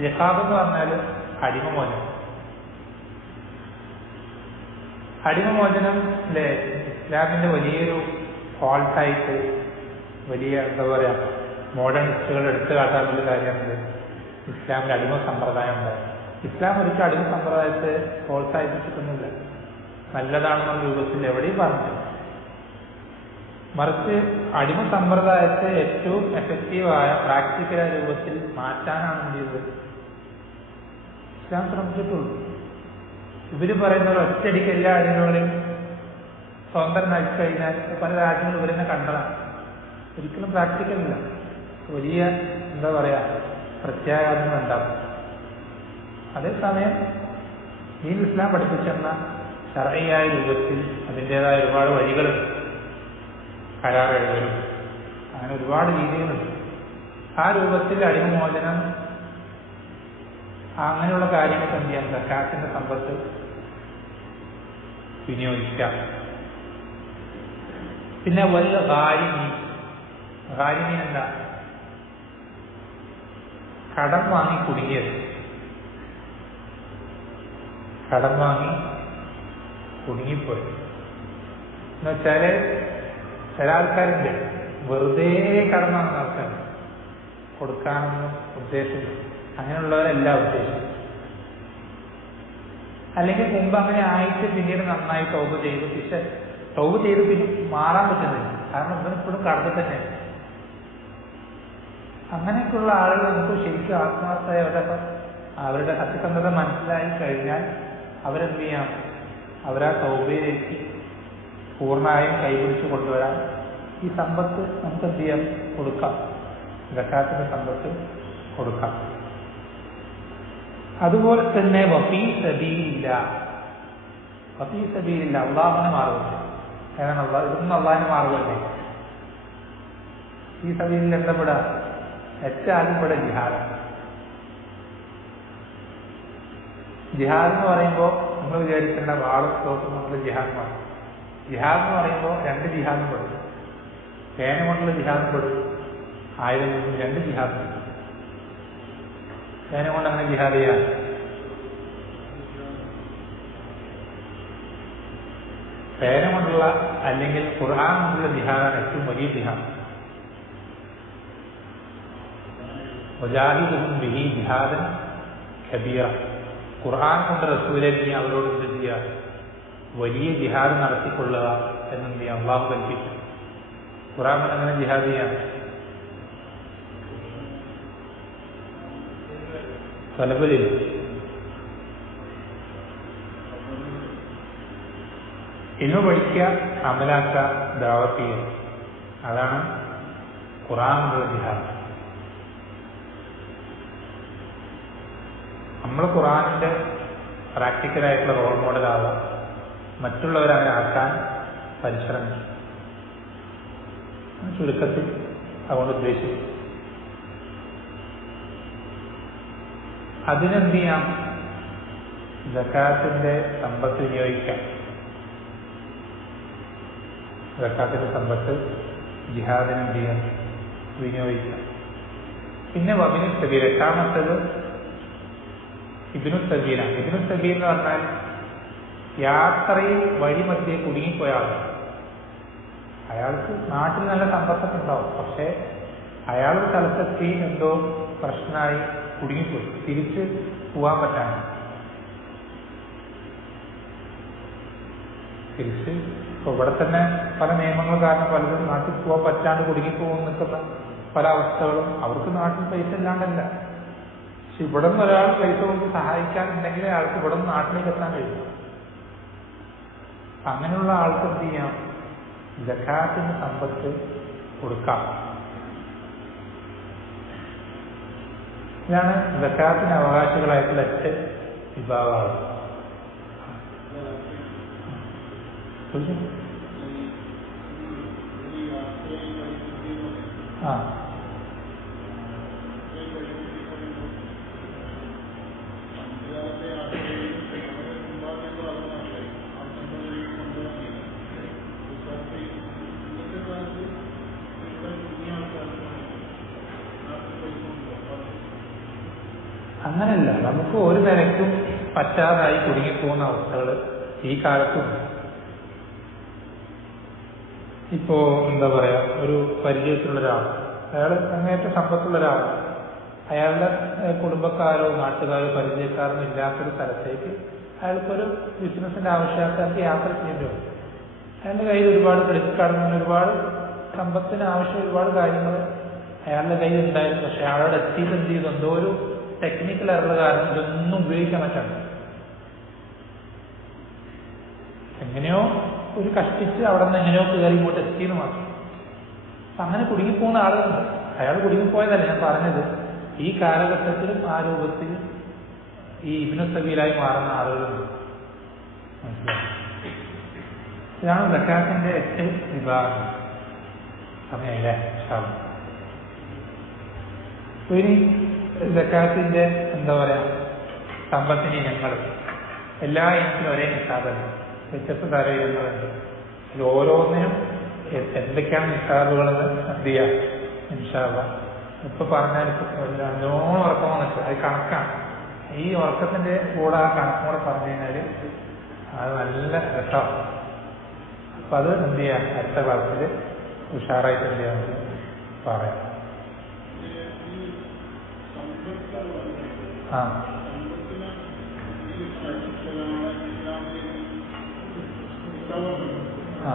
ജിഹാദ് എന്ന് പറഞ്ഞാൽ അടിമമോചനം. അടിമമോചനം അല്ലേ ഇസ്ലാമിന്റെ വലിയൊരു ഫോൾട്ടായിട്ട് വലിയ എന്താ പറയുക മോഡേണിസ്റ്റുകൾ എടുത്തു കാട്ടാനുള്ള കാര്യമാണ് ഇസ്ലാമിൽ അടിമ സമ്പ്രദായം ഉണ്ട്. ഇസ്ലാം ഒരിക്കലും അടിമ സമ്പ്രദായത്തെ പ്രോത്സാഹിപ്പിച്ചിട്ടൊന്നുമില്ല, നല്ലതാണെന്നുള്ള രൂപത്തിൽ എവിടെയും പറഞ്ഞില്ല. മറിച്ച് അടിമ സമ്പ്രദായത്തെ ഏറ്റവും എഫക്റ്റീവായ പ്രാക്ടിക്കലായ രൂപത്തിൽ മാറ്റാനാണ് എന്ത് ചെയ്തത് ഇസ്ലാം ശ്രമിച്ചിട്ടുള്ളൂ. ഇവര് പറയുന്ന ഒരു ഒറ്റയടിക്ക് എല്ലാ അടിമകളെയും സ്വന്തം നയിച്ചു കഴിഞ്ഞാൽ പല രാജ്യങ്ങളും ഇവരെന്നെ കണ്ടതാണ്. ഒരിക്കലും പ്രാക്ടിക്കലില്ല, വലിയ എന്താ പറയാ പ്രത്യാഘാതങ്ങൾ ഉണ്ടാകും. അതേസമയം ഈ ഇസ്ലാം പഠിപ്പിച്ചെന്ന ശർഈയായ രൂപത്തിൽ അതിൻ്റെതായ ഒരുപാട് വഴികളുണ്ട്, കരാർ എഴുതലും അങ്ങനെ ഒരുപാട് രീതികളുണ്ട്. ആ രൂപത്തിൽ അടിമമോചനം അങ്ങനെയുള്ള കാര്യങ്ങൾക്ക് എന്ത് ചെയ്യാം? സക്കാത്തിന്റെ സമ്പത്ത് വിനിയോഗിക്കാം. പിന്നെ വല്ല ഗാരിമീൻ എന്താ? കടം വാങ്ങി കുടുങ്ങിയത്. കടം വാങ്ങി കുടുങ്ങിപ്പോയി എന്നുവെച്ചാല് ചില ആൾക്കാരുണ്ട് വെറുതെ കടം വാങ്ങുന്ന ആൾക്കാർ, കൊടുക്കാനൊന്നും ഉദ്ദേശിച്ചു, അങ്ങനെയുള്ളവരല്ല ഉദ്ദേശിച്ചു. അല്ലെങ്കിൽ മുമ്പ് അങ്ങനെ ആയിട്ട് പിന്നീട് നന്നായി തൗബ ചെയ്തു, പക്ഷെ തൗബ ചെയ്ത് പിന്നെ മാറാൻ പറ്റുന്നില്ല, കാരണം ഇവനിപ്പോഴും കടത്തിൽ തന്നെ. അങ്ങനെയൊക്കെയുള്ള ആളുകൾ നമുക്ക് ശരിക്കും ആത്മാർത്ഥമായ അവരുടെ സത്യസന്ധത മനസ്സിലായി കഴിഞ്ഞാൽ അവരെന്ത് ചെയ്യാം? അവരാ തൗബയിലേക്ക് പൂർണ്ണമായും കൈപിടിച്ച് കൊണ്ടുവരാൻ ഈ സമ്പത്ത് നമുക്ക് എന്ത് ചെയ്യാം? കൊടുക്കാം, സക്കാത്തിന്റെ സമ്പത്ത് കൊടുക്കാം. അതുപോലെ തന്നെ വഫീ സബീലില്ല, അള്ളാഹുവിനെ മാർഗമില്ല. ഏതാണ് ഇതൊന്നും അള്ളാഹിന് മാർഗമല്ലേ? ഈ സബീലിൽ എന്താ പെടാ? ഏറ്റവും പെടാ ജിഹാദ്. ജിഹാദ് എന്ന് പറയുമ്പോൾ നമ്മൾ വിചാരിക്കേണ്ട വാളും തോക്കും നമ്മൾ ജിഹാദ് മാറും. ജിഹാദ് എന്ന് പറയുമ്പോൾ 2 ജിഹാദും പെടും. പേന കൊണ്ടുള്ള ജിഹാദും പെടും, ആയുധം കൊണ്ടും 2 ജിഹാദും പെടും. പേന കൊണ്ട് അങ്ങനെ ജിഹാദ് ചെയ്യാൻ പേന കൊണ്ടുള്ള അല്ലെങ്കിൽ ഖുർആൻ കൊണ്ടുള്ള ജിഹാദാണ് ഏറ്റവും വലിയ ജിഹാദ്. വജാഹിദുഹും ബിഹി ജിഹാദൻ കബീറ. ഖുർആൻ കൊണ്ട് റസൂലെ നീ അവരോട് എന്ത് ചെയ്യുക? വലിയ ജിഹാദ് നടത്തിക്കൊള്ളുക എന്നെന്ത് ചെയ്യാം? അള്ളാഹു കൽപ്പിച്ചു. ഖുർആൻ കൊണ്ട് അങ്ങനെ ജിഹാദ് ചെയ്യാം. തലബലിൽ ഇന്ന് പഠിക്കുക, അമലാക്ക, ദഅവത്ത് ചെയ്യുക, അതാണ് ഖുർആൻ കൊണ്ടുള്ള ജിഹാദ്. നമ്മൾ ഖുർആനിന്റെ പ്രാക്ടിക്കലായിട്ടുള്ള റോൾ മോഡലാവാം, മറ്റുള്ളവരെ അങ്ങനെ ആക്കാൻ പരിശ്രമിക്കും. ചുരുക്കത്തിൽ അതുകൊണ്ട് ഉദ്ദേശിക്കും. അതിനെന്ത് ചെയ്യാം? സക്കാത്തിന്റെ സമ്പത്ത് വിനിയോഗിക്കാം. സക്കാത്തിന്റെ സമ്പത്ത് ജിഹാദിന് എന്ത് ചെയ്യാം? വിനിയോഗിക്കാം. പിന്നെ വബിനു സബീൽ, എട്ടാമത്തത് ഇബ്നു സബീൽ എന്ന് പറഞ്ഞാൽ യാത്രയിൽ വഴിമധ്യേ കുടുങ്ങിപ്പോയ ആളാണ്. അയാൾക്ക് നാട്ടിൽ നല്ല സമ്പത്തൊക്കെ ഉണ്ടാവും, പക്ഷെ അയാൾ സ്ഥലത്തെത്തി എന്തോ പ്രശ്നമായി കുടുങ്ങിപ്പോയി, തിരിച്ച് പോവാൻ പറ്റാണ്. തിരിച്ച് ഇപ്പൊ ഇവിടെ തന്നെ പല നിയമങ്ങൾ കാരണം പലരും നാട്ടിൽ പോകാൻ പറ്റാണ്ട് കുടുങ്ങിപ്പോകും നിൽക്കുന്ന പല അവസ്ഥകളും. അവർക്ക് നാട്ടിൽ പൈസ ഇല്ലാണ്ടല്ല, പക്ഷെ ഇവിടെ നിന്ന് ഒരാൾ പൈസ കൊണ്ട് സഹായിക്കാനുണ്ടെങ്കിൽ അയാൾക്ക് ഇവിടെ നിന്ന് നാട്ടിലേക്ക് എത്താൻ കഴിയും. അങ്ങനെയുള്ള ആൾക്ക് എന്ത് ചെയ്യാം? സക്കാത്തിന്റെ സമ്പത്ത് കൊടുക്കാം. ഇതാണ് സക്കാത്തിന് അവകാശികളായിട്ടുള്ള 8 വിഭാഗങ്ങൾ. ആ അങ്ങനെയല്ല, നമുക്ക് ഒരു നിലയ്ക്കും പറ്റാതായി കുടുങ്ങിപ്പോകുന്ന അവസ്ഥകൾ ഈ കാലത്തുണ്ട്. ഇപ്പോ എന്താ പറയാ, ഒരു പരിചയത്തിലുള്ള ഒരാൾ, അയാൾ അങ്ങേറ്റ സമ്പത്തുള്ള ഒരാളാണ്. അയാളുടെ കുടുംബക്കാരോ നാട്ടുകാരോ പരിചയക്കാരോ ഇല്ലാത്തൊരു സ്ഥലത്തേക്ക് അയാൾക്കൊരു ബിസിനസിന്റെ ആവശ്യക്കാർക്ക് യാത്ര ചെയ്യേണ്ടി വരും. അയാളുടെ കയ്യിൽ ഒരുപാട് ക്രെഡിറ്റ് കാർഡ്, ഒരുപാട് സമ്പത്തിന് ആവശ്യം ഒരുപാട് കാര്യങ്ങൾ അയാളുടെ കയ്യിൽ ഉണ്ടായിരുന്നു. പക്ഷെ അയാളോട് എത്തിയിട്ട് എന്ത് ചെയ്തു, എന്തോ ഒരു ടെക്നിക്കൽ എറർ കാരണം ഇതൊന്നും ഉപയോഗിക്കാൻ പറ്റാണ്. എങ്ങനെയോ ഒരു കഷ്ടിച്ച് അവിടെ നിന്ന് എങ്ങനെയോ കയറി ഇങ്ങോട്ട് എത്തിയെന്ന് മാത്രം. അങ്ങനെ കുടുങ്ങിപ്പോകുന്ന ആളുകളുണ്ട്. അയാൾ കുടുങ്ങിപ്പോയതല്ല ഞാൻ പറഞ്ഞത്, ഈ കാലഘട്ടത്തിലും ആ രൂപത്തിൽ ഈ ഇബ്നു സബീലായി മാറുന്ന ആളുകളുണ്ട്. മനസ്സിലായി? ഇതാണ് സക്കാത്തിന്റെ 8 വിഭാഗം. സമയല്ലേ ഇനി സക്കാത്തിന്റെ എന്താ പറയാ, സമ്പത്തിന് ഇനങ്ങൾ എല്ലാ ഇനത്തിനും ഒരേ നിസാബല്ല, വ്യത്യസ്ത തര ഇനങ്ങളുണ്ട്. ഇതിൽ ഓരോന്നിനും എന്തൊക്കെയാണ് നിസാബുകളെന്ന് എന്ത് ചെയ്യാം ഇൻഷാ അല്ലാഹ്. ഇപ്പൊ പറഞ്ഞാൽ നല്ലോണം ഉറക്കം വന്നിട്ട് അത് കണക്കാണ്. ഈ ഉറക്കത്തിന്റെ കൂടെ ആ കണക്കും കൂടെ പറഞ്ഞു കഴിഞ്ഞാൽ അത് നല്ല രസമാണ്. അപ്പൊ അത് എന്ത് ചെയ്യാം, അടുത്ത ക്ലാസ്സിൽ ഉഷാറായിട്ട് എന്ത് ചെയ്യാമെന്ന് പറയാം. ആ ആ